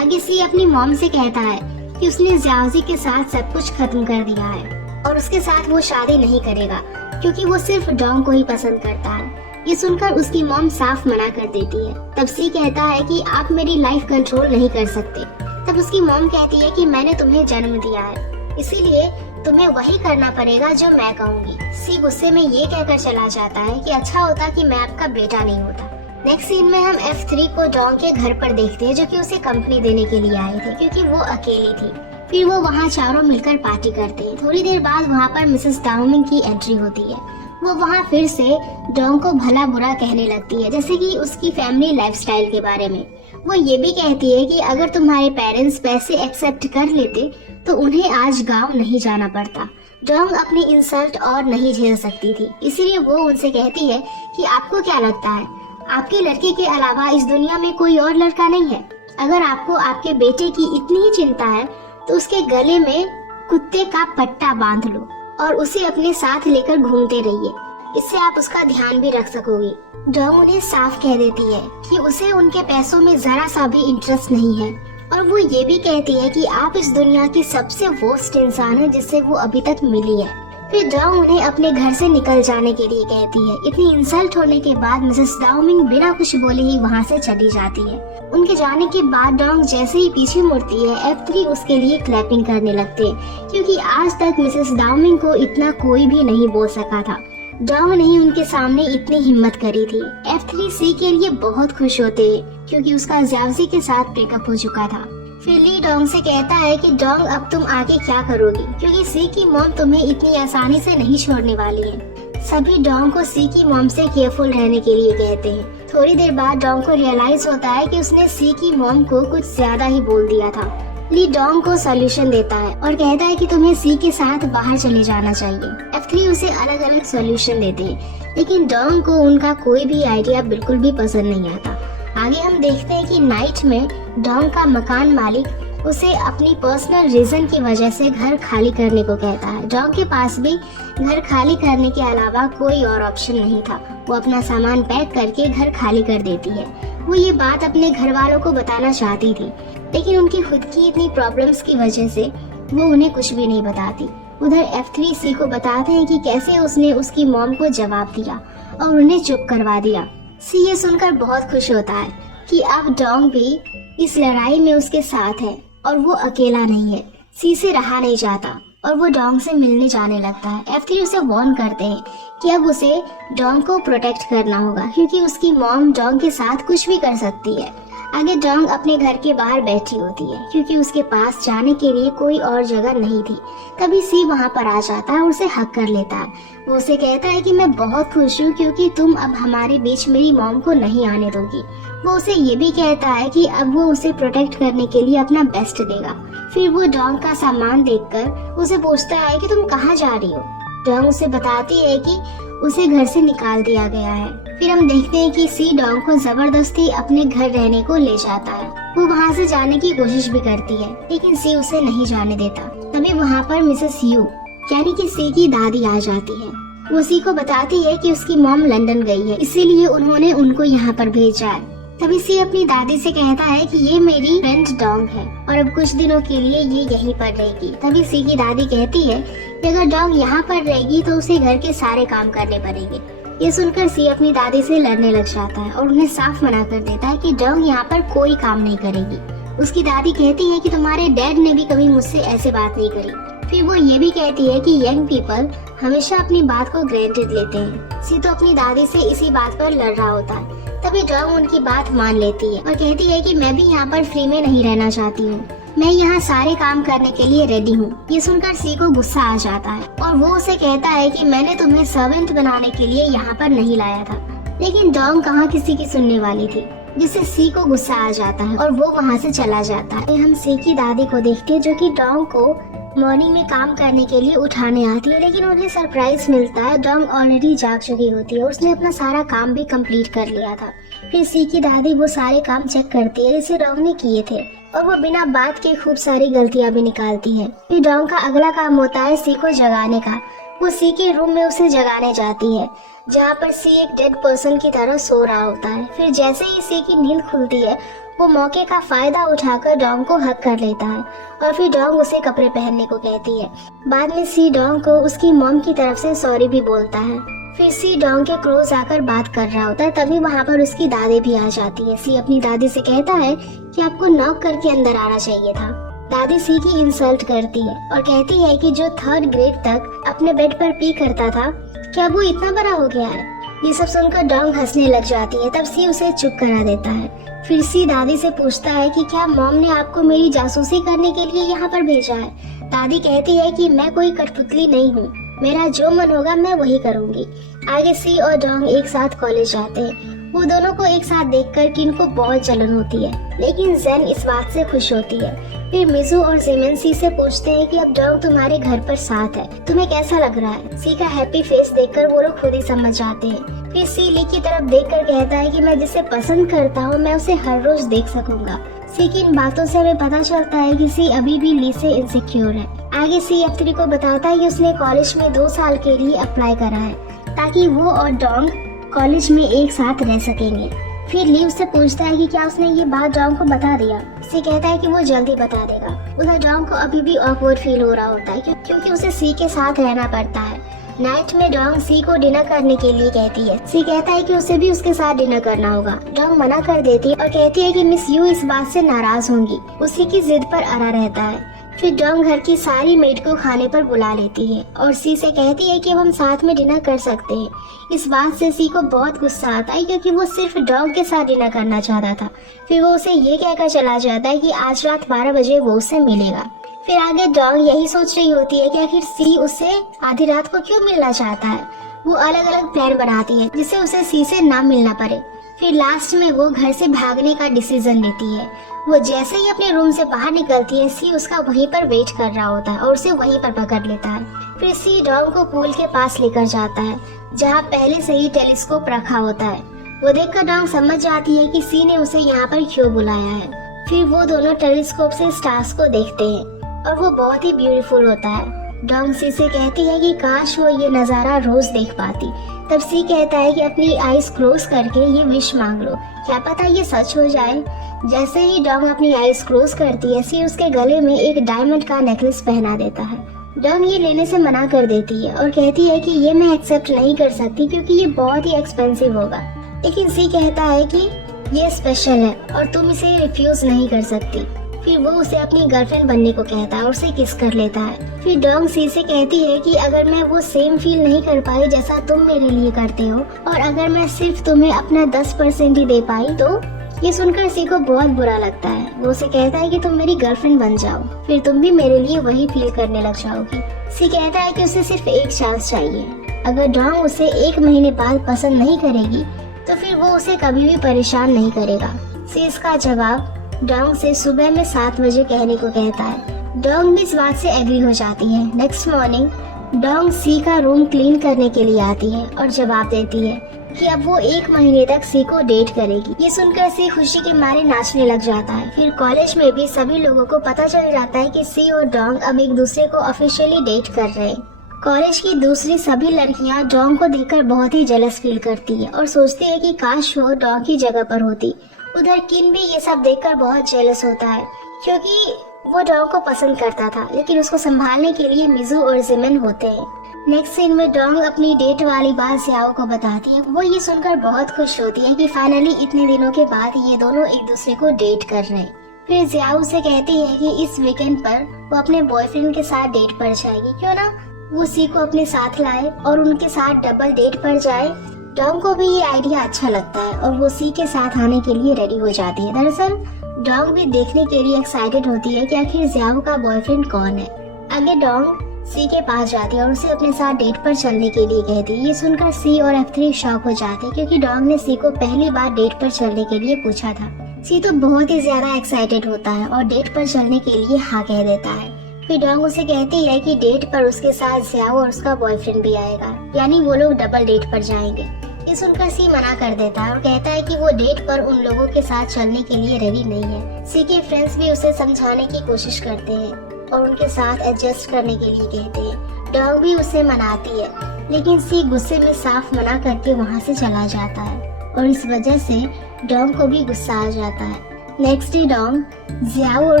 आगे सी अपनी मॉम से कहता है कि उसने ज़ियाओज़ी के साथ सब कुछ खत्म कर दिया है और उसके साथ वो शादी नहीं करेगा क्योंकि वो सिर्फ डोंग को ही पसंद करता है। ये सुनकर उसकी मॉम साफ मना कर देती है। तब सी कहता है कि आप मेरी लाइफ कंट्रोल नहीं कर सकते। तब उसकी मॉम कहती है कि मैंने तुम्हें जन्म दिया है, इसीलिए तुम्हें वही करना पड़ेगा जो मैं कहूँगी। सी गुस्से में ये कहकर चला जाता है कि अच्छा होता कि मैं आपका बेटा नहीं होता। नेक्स्ट सीन में हम F3 को डोंग के घर पर देखते हैं, जो कि उसे कंपनी देने के लिए आए थे क्योंकि वो अकेली थी। फिर वो वहाँ चारों मिलकर पार्टी करते हैं। थोड़ी देर बाद वहाँ पर मिसेस दाओमिंग की एंट्री होती है। वो वहाँ फिर से डोंग को भला बुरा कहने लगती है, जैसे कि उसकी फैमिली लाइफस्टाइल के बारे में। वो ये भी कहती है कि अगर तुम्हारे पेरेंट्स पैसे एक्सेप्ट कर लेते तो उन्हें आज गाँव नहीं जाना पड़ता। डोंग अपनी इंसल्ट और नहीं झेल सकती थी, इसीलिए वो उनसे कहती है कि आपको क्या लगता है, आपके लड़के के अलावा इस दुनिया में कोई और लड़का नहीं है? अगर आपको आपके बेटे की इतनी ही चिंता है तो उसके गले में कुत्ते का पट्टा बांध लो और उसे अपने साथ लेकर घूमते रहिए, इससे आप उसका ध्यान भी रख सकोगे। डोंग उन्हें साफ कह देती है कि उसे उनके पैसों में जरा सा भी इंटरेस्ट नहीं है और वो ये भी कहती है कि आप इस दुनिया की सबसे वर्स्ट इंसान है जिससे वो अभी तक मिली है। फिर डोंग उन्हें अपने घर से निकल जाने के लिए कहती है। इतनी इंसल्ट होने के बाद मिसेस दाओमिंग बिना कुछ बोले ही वहाँ से चली जाती है। उनके जाने के बाद डोंग जैसे ही पीछे मुड़ती है, F3 उसके लिए क्लैपिंग करने लगते हैं, क्योंकि आज तक मिसेस दाओमिंग को इतना कोई भी नहीं बोल सका था। डोंग ने ही उनके सामने इतनी हिम्मत करी थी। F3 सी के लिए बहुत खुश होते हैं क्योंकि उसका ज़ियाओज़ी के साथ ब्रेकअप हो चुका था। फिर ली डोंग से कहता है कि डोंग अब तुम आगे क्या करोगी, क्योंकि सी की मॉम तुम्हें इतनी आसानी से नहीं छोड़ने वाली है। सभी डोंग को सी की मॉम से केयरफुल रहने के लिए कहते हैं। थोड़ी देर बाद डोंग को रियलाइज होता है कि उसने सी की मॉम को कुछ ज्यादा ही बोल दिया था। ली डोंग को सॉल्यूशन देता है और कहता है कि तुम्हें सी के साथ बाहर चले जाना चाहिए। F3 उसे अलग अलग सॉल्यूशन देते हैं, लेकिन डोंग को उनका कोई भी आइडिया बिल्कुल भी पसंद नहीं आता। आगे हम देखते हैं कि नाइट में डोंग का मकान मालिक उसे अपनी पर्सनल रीजन की वजह से घर खाली करने को कहता है। डोंग के पास भी घर खाली करने के अलावा कोई और ऑप्शन नहीं था। वो अपना सामान पैक करके घर खाली कर देती है। वो ये बात अपने घर वालों को बताना चाहती थी, लेकिन उनकी खुद की इतनी प्रॉब्लम्स की वजह से वो उन्हें कुछ भी नहीं बताती। उधर F3 सी को बताते हैं कि कैसे उसने उसकी मॉम को जवाब दिया और उन्हें चुप करवा दिया। सी ये सुनकर बहुत खुश होता है कि अब डोंग भी इस लड़ाई में उसके साथ है और वो अकेला नहीं है। सी से रहा नहीं जाता और वो डोंग से मिलने जाने लगता है। F3 उसे वार्न करते हैं कि अब उसे डोंग को प्रोटेक्ट करना होगा, क्योंकि उसकी मॉम डोंग के साथ कुछ भी कर सकती है। आगे डोंग अपने घर के बाहर बैठी होती है क्योंकि उसके पास जाने के लिए कोई और जगह नहीं थी। तभी सी वहाँ पर आ जाता है और उसे हक कर लेता है। वो उसे कहता है कि मैं बहुत खुश हूँ क्योंकि तुम अब हमारे बीच मेरी मॉम को नहीं आने दोगी। वो उसे ये भी कहता है कि अब वो उसे प्रोटेक्ट करने के लिए अपना बेस्ट देगा। फिर वो डोंग का सामान देखकर उसे पूछता है कि तुम कहाँ जा रही हो। डोंग उसे बताती है कि उसे घर से निकाल दिया गया है। फिर हम देखते हैं कि सी डोंग को जबरदस्ती अपने घर रहने को ले जाता है। वो वहाँ से जाने की कोशिश भी करती है, लेकिन सी उसे नहीं जाने देता। तभी वहाँ पर मिसेस यू यानी कि सी की दादी आ जाती है। वो सी को बताती है कि उसकी मॉम लंदन गई है, इसीलिए उन्होंने उनको यहाँ पर भेजा है। तभी सी अपनी दादी से कहता है कि ये मेरी फ्रेंड डोंग है और अब कुछ दिनों के लिए ये यहीं पर रहेगी। तभी सी की दादी कहती है कि अगर डोंग यहाँ पर रहेगी तो उसे घर के सारे काम करने पड़ेंगे। ये सुनकर सी अपनी दादी से लड़ने लग जाता है और उन्हें साफ मना कर देता है कि डोंग यहाँ पर कोई काम नहीं करेगी। उसकी दादी कहती है कि तुम्हारे डैड ने भी कभी मुझसे ऐसे बात नहीं करी। फिर वो ये भी कहती है कि यंग पीपल हमेशा अपनी बात को ग्रांटेड लेते हैं। सी तो अपनी दादी से इसी बात पर लड़ रहा होता है। तभी डोंग उनकी बात मान लेती है और कहती है कि मैं भी यहाँ पर फ्री में नहीं रहना चाहती हूँ, मैं यहाँ सारे काम करने के लिए रेडी हूँ। ये सुनकर सी को गुस्सा आ जाता है और वो उसे कहता है कि मैंने तुम्हें सर्वेंट बनाने के लिए यहाँ पर नहीं लाया था। लेकिन डोंग कहाँ किसी की सुनने वाली थी, जिससे सी को गुस्सा आ जाता है और वो वहाँ से चला जाता है। हम सी की दादी को देखते हैं जो कि डोंग को मॉर्निंग में काम करने के लिए उठाने आती है, लेकिन उन्हें सरप्राइज मिलता है। डोंग ऑलरेडी जाग चुकी होती है, उसने अपना सारा काम भी कंप्लीट कर लिया था। फिर सी की दादी वो सारे काम चेक करती है जिसे डोंग ने किए थे और वो बिना बात के खूब सारी गलतियां भी निकालती है। फिर डोंग का अगला काम होता है सी को जगाने का। वो सी के रूम में उसे जगाने जाती है जहाँ पर सी एक डेड पर्सन की तरह सो रहा होता है। फिर जैसे ही सी की नींद खुलती है वो मौके का फायदा उठाकर डोंग को हक कर लेता है और फिर डोंग उसे कपड़े पहनने को कहती है। बाद में सी डोंग को उसकी मॉम की तरफ से सॉरी भी बोलता है। फिर सी डोंग के क्लोज आकर बात कर रहा होता है। तभी वहाँ पर उसकी दादी भी आ जाती है। सी अपनी दादी से कहता है कि आपको नॉक करके अंदर आना चाहिए था। दादी सी की इंसल्ट करती है और कहती है कि जो 3rd ग्रेड तक अपने बेड पर पी करता था, क्या वो इतना बड़ा हो गया है। ये सब सुनकर डोंग हंसने लग जाती है। तब सी उसे चुप करा देता है। फिर सी दादी से पूछता है कि क्या मॉम ने आपको मेरी जासूसी करने के लिए यहाँ पर भेजा है। दादी कहती है कि मैं कोई कठपुतली नहीं हूँ, मेरा जो मन होगा मैं वही करूँगी। आगे सी और डोंग एक साथ कॉलेज जाते हैं। वो दोनों को एक साथ देखकर किन को बहुत जलन होती है, लेकिन जेन इस बात से खुश होती है। फिर मिजू और जिमिन सी से पूछते हैं कि अब डोंग तुम्हारे घर पर साथ है, तुम्हें कैसा लग रहा है। सी का हैप्पी फेस देखकर वो लोग खुद ही समझ जाते हैं। फिर सी ली की तरफ देखकर कहता है कि मैं जिसे पसंद करता हूँ मैं उसे हर रोज देख सकूंगा। सी की इन बातों से हमें पता चलता है कि सी अभी भी ली से इनसिक्योर है। आगे सी F3 को बताता है कि उसने कॉलेज में 2 साल के लिए अप्लाई करा है ताकि वो और डोंग कॉलेज में एक साथ रह सकेंगे। फिर ली उससे पूछता है कि क्या उसने ये बात डोंग को बता दिया। सी कहता है कि वो जल्दी बता देगा। उधर डोंग को अभी भी ऑकवर्ड फील हो रहा होता है क्योंकि उसे सी के साथ रहना पड़ता है। नाइट में डोंग सी को डिनर करने के लिए कहती है। सी कहता है कि उसे भी उसके साथ डिनर करना होगा। डोंग मना कर देती है और कहती है कि मिस यू इस बात से नाराज होंगी। उसी की जिद पर अड़ा रहता है। फिर डोंग घर की सारी मेड को खाने पर बुला लेती है और सी से कहती है कि अब हम साथ में डिनर कर सकते हैं। इस बात से सी को बहुत गुस्सा आता है क्योंकि वो सिर्फ डोंग के साथ डिनर करना चाहता था। फिर वो उसे ये कहकर चला जाता है कि आज रात 12 बजे वो उससे मिलेगा। फिर आगे डोंग यही सोच रही होती है कि आखिर सी उससे आधी रात को क्यों मिलना चाहता है। वो अलग अलग प्लान बनाती है जिससे उसे सी से ना मिलना पड़े। फिर लास्ट में वो घर से भागने का डिसीजन लेती है। वो जैसे ही अपने रूम से बाहर निकलती है सी उसका वहीं पर वेट कर रहा होता है और उसे वहीं पर पकड़ लेता है। फिर सी डोंग को पूल के पास लेकर जाता है जहाँ पहले से ही टेलीस्कोप रखा होता है। वो देखकर डोंग समझ जाती है कि सी ने उसे यहाँ पर क्यों बुलाया है। फिर वो दोनों टेलीस्कोप से स्टार्स को देखते हैं और वो बहुत ही ब्यूटीफुल होता है। डोंग सी से कहती है कि काश वो ये नज़ारा रोज देख पाती। तब सी कहता है कि अपनी आईज क्लोज करके ये विश मांग लो, क्या पता ये सच हो जाए। जैसे ही डोंग अपनी आईज क्लोज करती है सी उसके गले में एक डायमंड का नेकलेस पहना देता है। डोंग ये लेने से मना कर देती है और कहती है कि ये मैं एक्सेप्ट नहीं कर सकती क्योंकि ये बहुत ही एक्सपेंसिव होगा। लेकिन सी कहता है कि ये स्पेशल है और तुम इसे रिफ्यूज नहीं कर सकती। फिर वो उसे अपनी गर्लफ्रेंड बनने को कहता है और उसे किस कर लेता है। फिर डोंग सी से कहती है कि अगर मैं वो सेम फील नहीं कर पाई जैसा तुम मेरे लिए करते हो और अगर मैं सिर्फ तुम्हें अपना 10% ही दे पाई तो। ये सुनकर सी को बहुत बुरा लगता है। वो उसे कहता है कि तुम मेरी गर्लफ्रेंड बन जाओ, फिर तुम भी मेरे लिए वही फील करने लग जाओगी। सी कहता है कि उसे सिर्फ एक चांस चाहिए। अगर डोंग उसे 1 महीने बाद पसंद नहीं करेगी तो फिर वो उसे कभी भी परेशान नहीं करेगा। सी इसका जवाब डोंग से सुबह में 7 बजे कहने को कहता है। डोंग भी इस बात से एग्री हो जाती है। नेक्स्ट मॉर्निंग डोंग सी का रूम क्लीन करने के लिए आती है और जवाब देती है कि अब वो 1 महीने तक सी को डेट करेगी। ये सुनकर सी खुशी के मारे नाचने लग जाता है। फिर कॉलेज में भी सभी लोगों को पता चल जाता है कि सी और डोंग अब एक दूसरे को ऑफिशियली डेट कर रहे हैं। कॉलेज की दूसरी सभी लड़कियां डोंग को देखकर बहुत ही जेलस फील करती है और सोचती है कि काश वो डोंग की जगह पर होती। उधर किन भी ये सब देखकर बहुत जेलस होता है क्योंकि वो डोंग को पसंद करता था, लेकिन उसको संभालने के लिए मिजू और जिमिन होते हैं। नेक्स्ट सीन में डोंग अपनी डेट वाली बात जियाओ को बताती है। वो ये सुनकर बहुत खुश होती है कि फाइनली इतने दिनों के बाद ये दोनों एक दूसरे को डेट कर रहे हैं। फिर जियाओ से कहती है कि इस वीकेंड पर वो अपने बॉयफ्रेंड के साथ डेट पर जाएगी, क्यों ना वो सी को अपने साथ लाए और उनके साथ डबल डेट पर जाए। डोंग को भी ये आइडिया अच्छा लगता है और वो सी के साथ आने के लिए रेडी हो जाती है। दरअसल डोंग भी देखने के लिए एक्साइटेड होती है कि आखिर जियाओ का बॉयफ्रेंड कौन है। आगे डोंग सी के पास जाती है और उसे अपने साथ डेट पर चलने के लिए कहती है। ये सुनकर सी और F3 शॉक हो जाते हैं क्योंकि डोंग ने सी को पहली बार डेट पर चलने के लिए पूछा था। सी तो बहुत ही ज्यादा एक्साइटेड होता है और डेट पर चलने के लिए हाँ कह देता है। फिर डोंग उसे कहती है कि डेट पर उसके साथ जियाओ और उसका बॉयफ्रेंड भी आएगा, यानी वो लोग डबल डेट पर जाएंगे। ये सुनकर सी मना कर देता है और कहता है कि वो डेट पर उन लोगों के साथ चलने के लिए रेडी नहीं है। सी के फ्रेंड्स भी उसे समझाने की कोशिश करते हैं और उनके साथ एडजस्ट करने के लिए कहते हैं। डोंग भी उसे मनाती है, लेकिन सी गुस्से में साफ मना करके वहाँ से चला जाता है और इस वजह से डोंग को भी गुस्सा आ जाता है। नेक्स्ट डे डोंग जियाओ और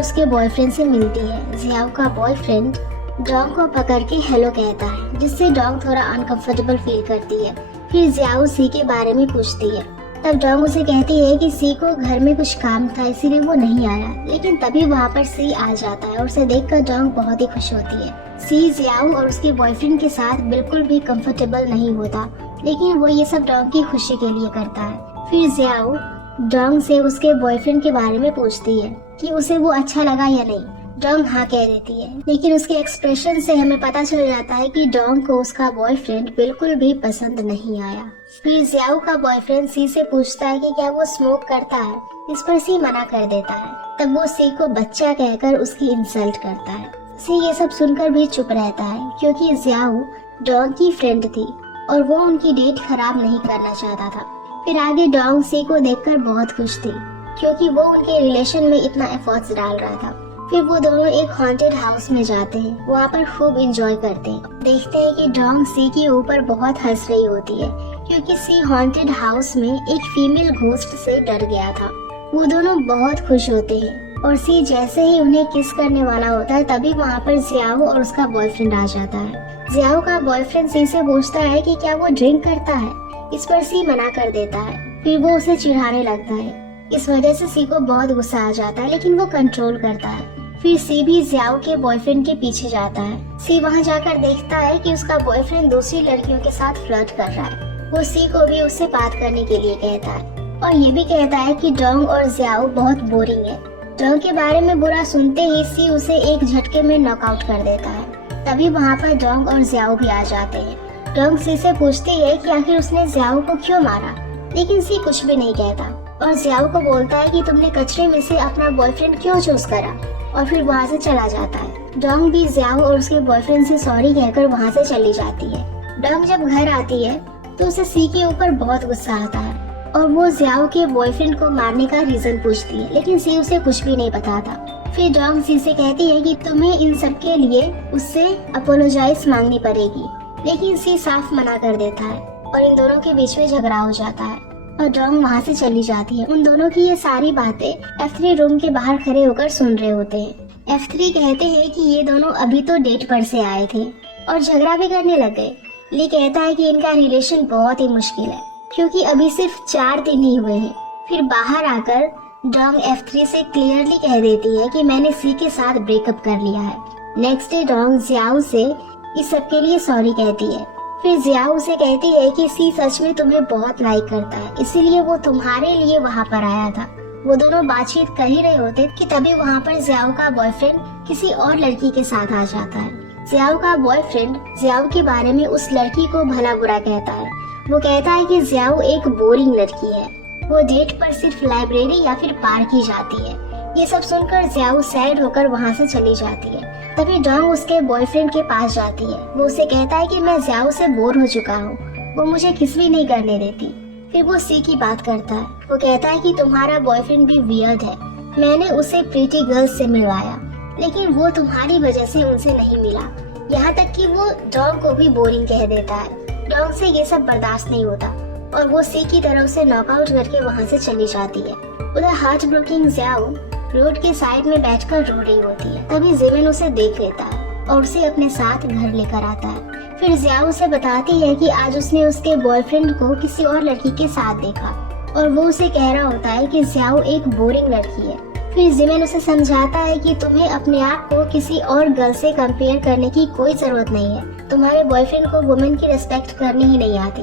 उसके बॉयफ्रेंड से मिलती है। जियाओ का बॉयफ्रेंड डोंग को पकड़ के हेलो कहता है, जिससे डोंग थोड़ा अनकंफर्टेबल फील करती है। फिर जियाओ सी के बारे में पूछती है। तब डोंग उसे कहती है कि सी को घर में कुछ काम था इसीलिए वो नहीं आया, लेकिन तभी वहाँ पर सी आ जाता है और उसे देखकर डोंग बहुत ही खुश होती है। सी जियाओ और उसके बॉयफ्रेंड के साथ बिल्कुल भी कंफर्टेबल नहीं होता, लेकिन वो ये सब डोंग की खुशी के लिए करता है। फिर जियाओ डोंग से उसके बॉयफ्रेंड के बारे में पूछती है कि उसे वो अच्छा लगा या नहीं। डोंग हाँ कह देती है, लेकिन उसके एक्सप्रेशन से हमें पता चल जाता है कि डोंग को उसका बॉयफ्रेंड बिल्कुल भी पसंद नहीं आया। फिर जियाओ का बॉयफ्रेंड सी से पूछता है कि क्या वो स्मोक करता है। इस पर सी मना कर देता है। तब वो सी को बच्चा कहकर उसकी इंसल्ट करता है। सी ये सब सुनकर भी चुप रहता है क्योंकि जियाओ डोंग की फ्रेंड थी और वो उनकी डेट खराब नहीं करना चाहता था। फिर आगे डोंग सी को देखकर बहुत खुश थी क्योंकि वो उनके रिलेशन में इतना एफर्ट्स डाल रहा था। फिर वो दोनों एक हॉन्टेड हाउस में जाते हैं, वहाँ पर खूब एंजॉय करते हैं। देखते हैं कि डोंग सी के ऊपर बहुत हंस रही होती है क्योंकि सी हॉन्टेड हाउस में एक फीमेल घोस्ट से डर गया था। वो दोनों बहुत खुश होते हैं और सी जैसे ही उन्हें किस करने वाला होता है तभी वहाँ पर जियाओ और उसका बॉयफ्रेंड आ जाता है। जियाओ का बॉयफ्रेंड सी से पूछता है कि क्या वो ड्रिंक करता है। इस पर सी मना कर देता है। फिर वो उसे चिढ़ाने लगता है। इस वजह से सी को बहुत गुस्सा आ जाता है, लेकिन वो कंट्रोल करता है। फिर सी भी जियाओ के बॉयफ्रेंड के पीछे जाता है। सी वहाँ जाकर देखता है कि उसका बॉयफ्रेंड दूसरी लड़कियों के साथ फ्लर्ट कर रहा है। वो सी को भी उससे बात करने के लिए कहता है और ये भी कहता है कि डोंग और जियाओ बहुत बोरिंग है। डोंग के बारे में बुरा सुनते ही सी उसे एक झटके में नॉकआउट कर देता है। तभी वहाँ पर डोंग और जियाओ भी आ जाते हैं। डोंग सी से पूछती है कि आखिर उसने जियाओ को क्यों मारा, लेकिन सी कुछ भी नहीं कहता और जियाओ को बोलता है कि तुमने कचरे में से अपना बॉयफ्रेंड क्यों चूज करा, और फिर वहाँ से चला जाता है। डोंग भी जियाओ और उसके बॉयफ्रेंड से सॉरी कहकर वहाँ से चली जाती है। डोंग जब घर आती है तो उसे सी के ऊपर बहुत गुस्सा आता है और वो जियाओ के बॉयफ्रेंड को मारने का रीजन पूछती है, लेकिन सी उसे कुछ भी नहीं बताता। फिर डोंग सी से कहती है कि तुम्हें इन सब के लिए उससे अपोलोजाइज मांगनी पड़ेगी, लेकिन सी साफ मना कर देता है और इन दोनों के बीच में झगड़ा हो जाता है और डोंग वहाँ से चली जाती है। उन दोनों की ये सारी बातें F3 रूम के बाहर खड़े होकर सुन रहे होते हैं। F3 कहते हैं कि ये दोनों अभी तो डेट पर से आए थे और झगड़ा भी करने लग गए। ली कहता है कि इनका रिलेशन बहुत ही मुश्किल है क्योंकि अभी सिर्फ 4 दिन ही हुए हैं। फिर बाहर आकर डोंग F3 से क्लियरली कह देती है कि मैंने सी के साथ ब्रेकअप कर लिया है। नेक्स्ट डे डोंग जियाओ से इस सब के लिए सॉरी कहती है। फिर जियाओ उसे कहती है कि सी सच में तुम्हें बहुत लाइक करता है, इसीलिए वो तुम्हारे लिए वहाँ पर आया था। वो दोनों बातचीत कर ही रहे होते कि तभी वहाँ पर जियाओ का बॉयफ्रेंड किसी और लड़की के साथ आ जाता है। जियाओ का बॉयफ्रेंड जियाओ के बारे में उस लड़की को भला बुरा कहता है। वो कहता है कि जियाओ एक बोरिंग लड़की है, वो डेट पर सिर्फ लाइब्रेरी या फिर पार्क ही जाती है। ये सब सुनकर जियाओ सैड होकर वहाँ से चली जाती है। तभी डोंग उसके बॉयफ्रेंड के पास जाती है। वो उसे कहता है कि मैं जियाओ से बोर हो चुका हूँ, वो मुझे किस भी नहीं करने देती। फिर वो सी की बात करता है। वो कहता है कि तुम्हारा बॉयफ्रेंड भी वियर्ड है, मैंने उसे प्रीटी गर्ल्स से मिलवाया, लेकिन वो तुम्हारी वजह से उनसे नहीं मिला। यहाँ तक कि वो डोंग को भी बोरिंग कह देता है। डोंग से ये सब बर्दाश्त नहीं होता और वो सी की तरफ से नॉकआउट करके वहाँ से चली जाती है। उधर हार्ट ब्रोकिंग जियाओ रोड के साइड में बैठकर रो रही होती है। तभी जिमिन उसे देख लेता है और उसे अपने साथ घर लेकर आता है। फिर जियाओ उसे बताती है कि आज उसने उसके बॉयफ्रेंड को किसी और लड़की के साथ देखा और वो उसे कह रहा होता है कि जियाओ एक बोरिंग लड़की है। फिर जिमिन उसे समझाता है कि तुम्हें अपने आप को किसी और गर्ल से कंपेयर करने की कोई जरूरत नहीं है। तुम्हारे बॉयफ्रेंड को वुमेन की रिस्पेक्ट करनी ही नहीं आती,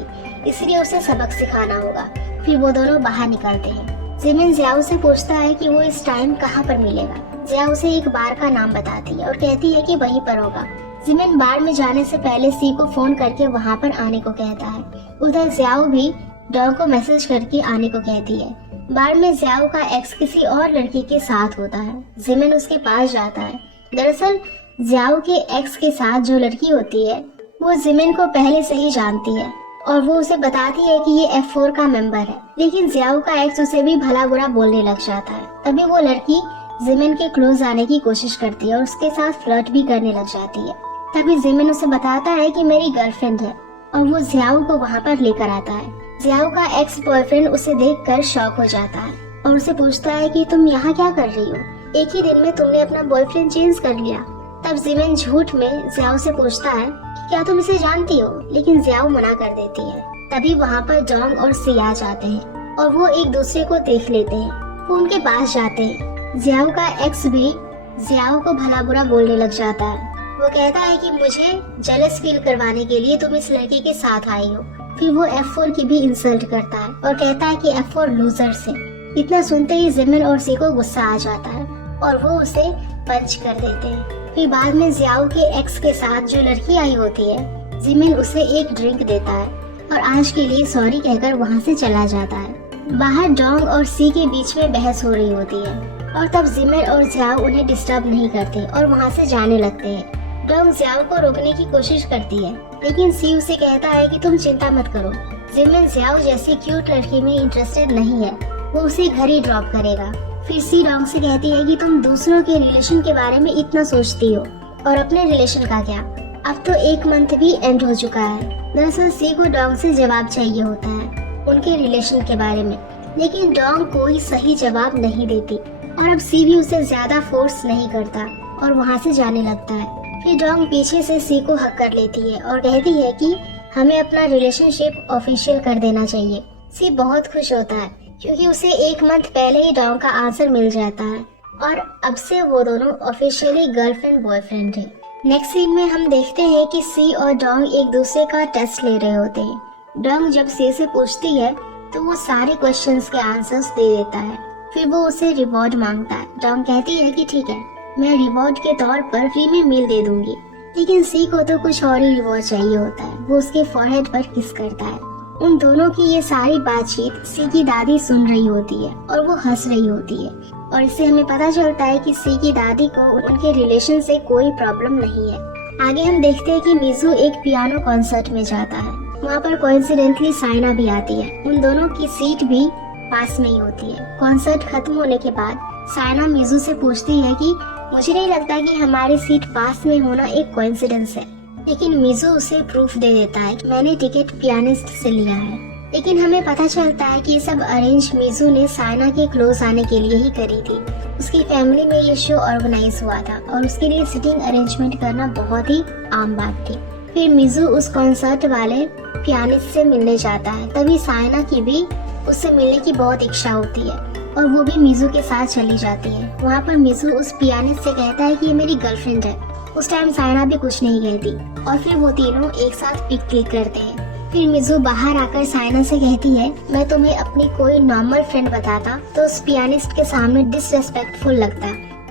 इसलिए उसे सबक सिखाना होगा। फिर वो दोनों बाहर निकलते हैं। जिमिन जियाओ से पूछता है कि वो इस टाइम कहाँ पर मिलेगा। जियाओ उसे एक बार का नाम बताती है और कहती है कि वहीं पर होगा। जिमिन बार में जाने से पहले सी को फोन करके वहाँ पर आने को कहता है। उधर जियाओ भी डोंग को मैसेज करके आने को कहती है। बार में जियाओ का एक्स किसी और लड़की के साथ होता है। जिमिन उसके पास जाता है। दरअसल जियाओ के एक्स के साथ जो लड़की होती है वो जिमिन को पहले से ही जानती है और वो उसे बताती है कि ये F4 का मेंबर है, लेकिन जियाओ का एक्स उसे भी भला बुरा बोलने लग जाता है। तभी वो लड़की जिमिन के क्लोज आने की कोशिश करती है और उसके साथ फ्लर्ट भी करने लग जाती है। तभी जिमिन उसे बताता है कि मेरी गर्लफ्रेंड है और वो जियाओ को वहाँ पर लेकर आता है। जियाओ का एक्स बॉयफ्रेंड उसे देखकर शॉक हो जाता है और उसे पूछता है कि तुम यहाँ क्या कर रही हो, एक ही दिन में तुमने अपना बॉयफ्रेंड चेंज कर लिया। तब जिमिन झूठ में जियाओ से पूछता है कि क्या तुम इसे जानती हो, लेकिन जियाओ मना कर देती है। तभी वहाँ पर डोंग और सी आ जाते हैं और वो एक दूसरे को देख लेते हैं। वो उनके पास जाते हैं। जियाओ का एक्स भी जियाओ को भला बुरा बोलने लग जाता है। वो कहता है कि मुझे जेलस फील करवाने के लिए तुम इस लड़की के साथ आई हो। फिर वो F4 की भी इंसल्ट करता है और कहता है कि F4 लूजर्स है। इतना सुनते ही जिमिन और सी को गुस्सा आ जाता है और वो उसे पंच कर देते हैं। फिर बाद में जियाओ के एक्स के साथ जो लड़की आई होती है, जिमिन उसे एक ड्रिंक देता है और आज के लिए सॉरी कहकर वहाँ से चला जाता है। बाहर डोंग और सी के बीच में बहस हो रही होती है और तब जिमिन और जियाओ उन्हें डिस्टर्ब नहीं करते और वहाँ से जाने लगते हैं। डोंग जियाओ को रोकने की कोशिश करती है, लेकिन सी उसे कहता है कि तुम चिंता मत करो, जिमिन जियाओ जैसी क्यूट लड़की में इंटरेस्टेड नहीं है, वो उसे घर ही ड्रॉप करेगा। फिर सी डोंग से कहती है कि तुम दूसरों के रिलेशन के बारे में इतना सोचती हो और अपने रिलेशन का क्या, अब तो 1 मंथ भी एंड हो चुका है। दरअसल सी को डोंग से जवाब चाहिए होता है उनके रिलेशन के बारे में, लेकिन डोंग कोई सही जवाब नहीं देती और अब सी भी उसे ज्यादा फोर्स नहीं करता और वहाँ से जाने लगता है। फिर डोंग पीछे से सी को हक कर लेती है और कहती है कि हमें अपना रिलेशनशिप ऑफिशियल कर देना चाहिए। सी बहुत खुश होता है क्योंकि उसे 1 मंथ पहले ही डोंग का आंसर मिल जाता है और अब से वो दोनों ऑफिशियली गर्लफ्रेंड बॉयफ्रेंड हैं। नेक्स्ट सीन में हम देखते हैं कि सी और डोंग एक दूसरे का टेस्ट ले रहे होते हैं। डोंग जब सी से पूछती है तो वो सारे क्वेश्चंस के आंसर्स दे देता है। फिर वो उसे रिवॉर्ड मांगता है। डोंग कहती है कि ठीक है, मैं रिवॉर्ड के तौर पर फ्री में मील दे दूंगी, लेकिन सी को तो कुछ और ही रिवॉर्ड चाहिए होता है। वो उसके फॉरहेड पर किस करता है। उन दोनों की ये सारी बातचीत सी की दादी सुन रही होती है और वो हंस रही होती है और इससे हमें पता चलता है कि सी की दादी को उनके रिलेशन से कोई प्रॉब्लम नहीं है। आगे हम देखते हैं कि मिजू एक पियानो कॉन्सर्ट में जाता है। वहाँ पर कोइंसिडेंटली साइना भी आती है। उन दोनों की सीट भी पास में ही होती है। कॉन्सर्ट खत्म होने के बाद साइना मिजू से पूछती है कि मुझे नहीं लगता कि हमारी सीट पास में होना एक कोइंसिडेंस है, लेकिन मिजू उसे प्रूफ दे देता है कि मैंने टिकट पियानिस्ट से लिया है। लेकिन हमें पता चलता है कि ये सब अरेंज मिजू ने साइना के क्लोज आने के लिए ही करी थी। उसकी फैमिली में ये शो ऑर्गेनाइज हुआ था और उसके लिए सिटिंग अरेंजमेंट करना बहुत ही आम बात थी। फिर मिजू उस कॉन्सर्ट वाले पियानिस्ट से मिलने जाता है। तभी साइना की भी उससे मिलने की बहुत इच्छा होती है और वो भी मिजू के साथ चली जाती है। वहाँ पर मिजू उस पियानिस्ट से कहता है कि ये मेरी गर्लफ्रेंड है। उस टाइम साइना भी कुछ नहीं कहती और फिर वो तीनों एक साथ पिक क्लिक करते हैं। फिर मिजू बाहर आकर साइना से कहती है मैं तुम्हें अपनी कोई नॉर्मल फ्रेंड बताता तो उस पियानिस्ट के सामने डिसरेस्पेक्टफुल लगता,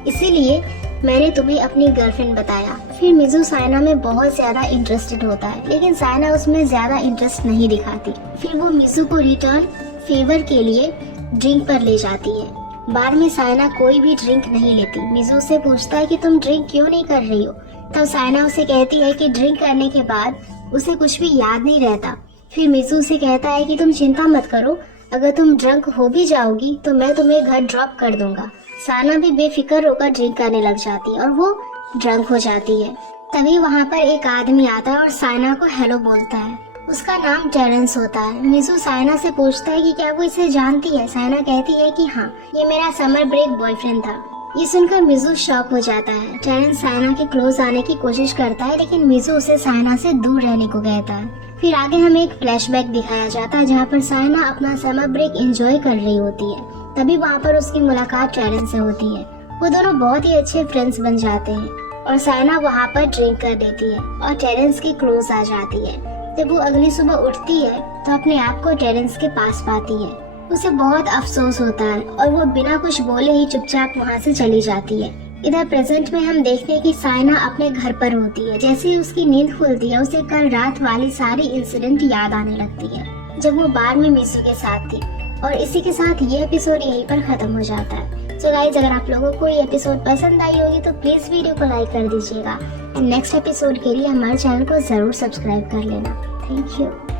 इसीलिए मैंने तुम्हें अपनी गर्लफ्रेंड बताया। फिर मिजू साइना में बहुत ज्यादा इंटरेस्टेड होता है, लेकिन साइना उसमें ज्यादा इंटरेस्ट नहीं दिखाती। फिर वो मिजू को रिटर्न फेवर के लिए ड्रिंक पर ले जाती है। बाद में सायना कोई भी ड्रिंक नहीं लेती। मिजू से पूछता है कि तुम ड्रिंक क्यों नहीं कर रही हो। तब सायना उसे कहती है कि ड्रिंक करने के बाद उसे कुछ भी याद नहीं रहता। फिर मिजू से कहता है कि तुम चिंता मत करो, अगर तुम ड्रंक हो भी जाओगी तो मैं तुम्हें घर ड्रॉप कर दूंगा। सायना भी बेफिक्र होकर ड्रिंक करने लग जाती है और वो ड्रंक हो जाती है। तभी वहाँ पर एक आदमी आता है और सायना को हेलो बोलता है। उसका नाम टेरेंस होता है। मिजू सायना से पूछता है कि क्या वो इसे जानती है। सायना कहती है कि हाँ, ये मेरा समर ब्रेक बॉयफ्रेंड था। ये सुनकर मिजू शॉक हो जाता है। टेरेंस सायना के क्लोज आने की कोशिश करता है, लेकिन मिजू उसे सायना से दूर रहने को कहता है। फिर आगे हमें एक फ्लैशबैक दिखाया जाता है जहाँ पर सायना अपना समर ब्रेक एंजॉय कर रही होती है। तभी वहाँ पर उसकी मुलाकात टेरेंस से होती है। वो दोनों बहुत ही अच्छे फ्रेंड्स बन जाते हैं और सायना वहाँ पर ड्रिंक कर देती है और टेरेंस के क्लोज आ जाती है। जब वो अगली सुबह उठती है तो अपने आप को टेरेंस के पास पाती है। उसे बहुत अफसोस होता है और वो बिना कुछ बोले ही चुपचाप वहाँ से चली जाती है। इधर प्रेजेंट में हम देखते हैं कि सायना अपने घर पर होती है। जैसे ही उसकी नींद खुलती है उसे कल रात वाली सारी इंसिडेंट याद आने लगती है जब वो बार में मिसू के साथ थी। और इसी के साथ ये एपिसोड यहीं पर खत्म हो जाता है। सो गाइस, अगर आप लोगों को ये एपिसोड पसंद आई होगी तो प्लीज वीडियो को लाइक कर दीजिएगा। नेक्स्ट एपिसोड के लिए हमारे चैनल को जरूर सब्सक्राइब कर लेना। Thank you.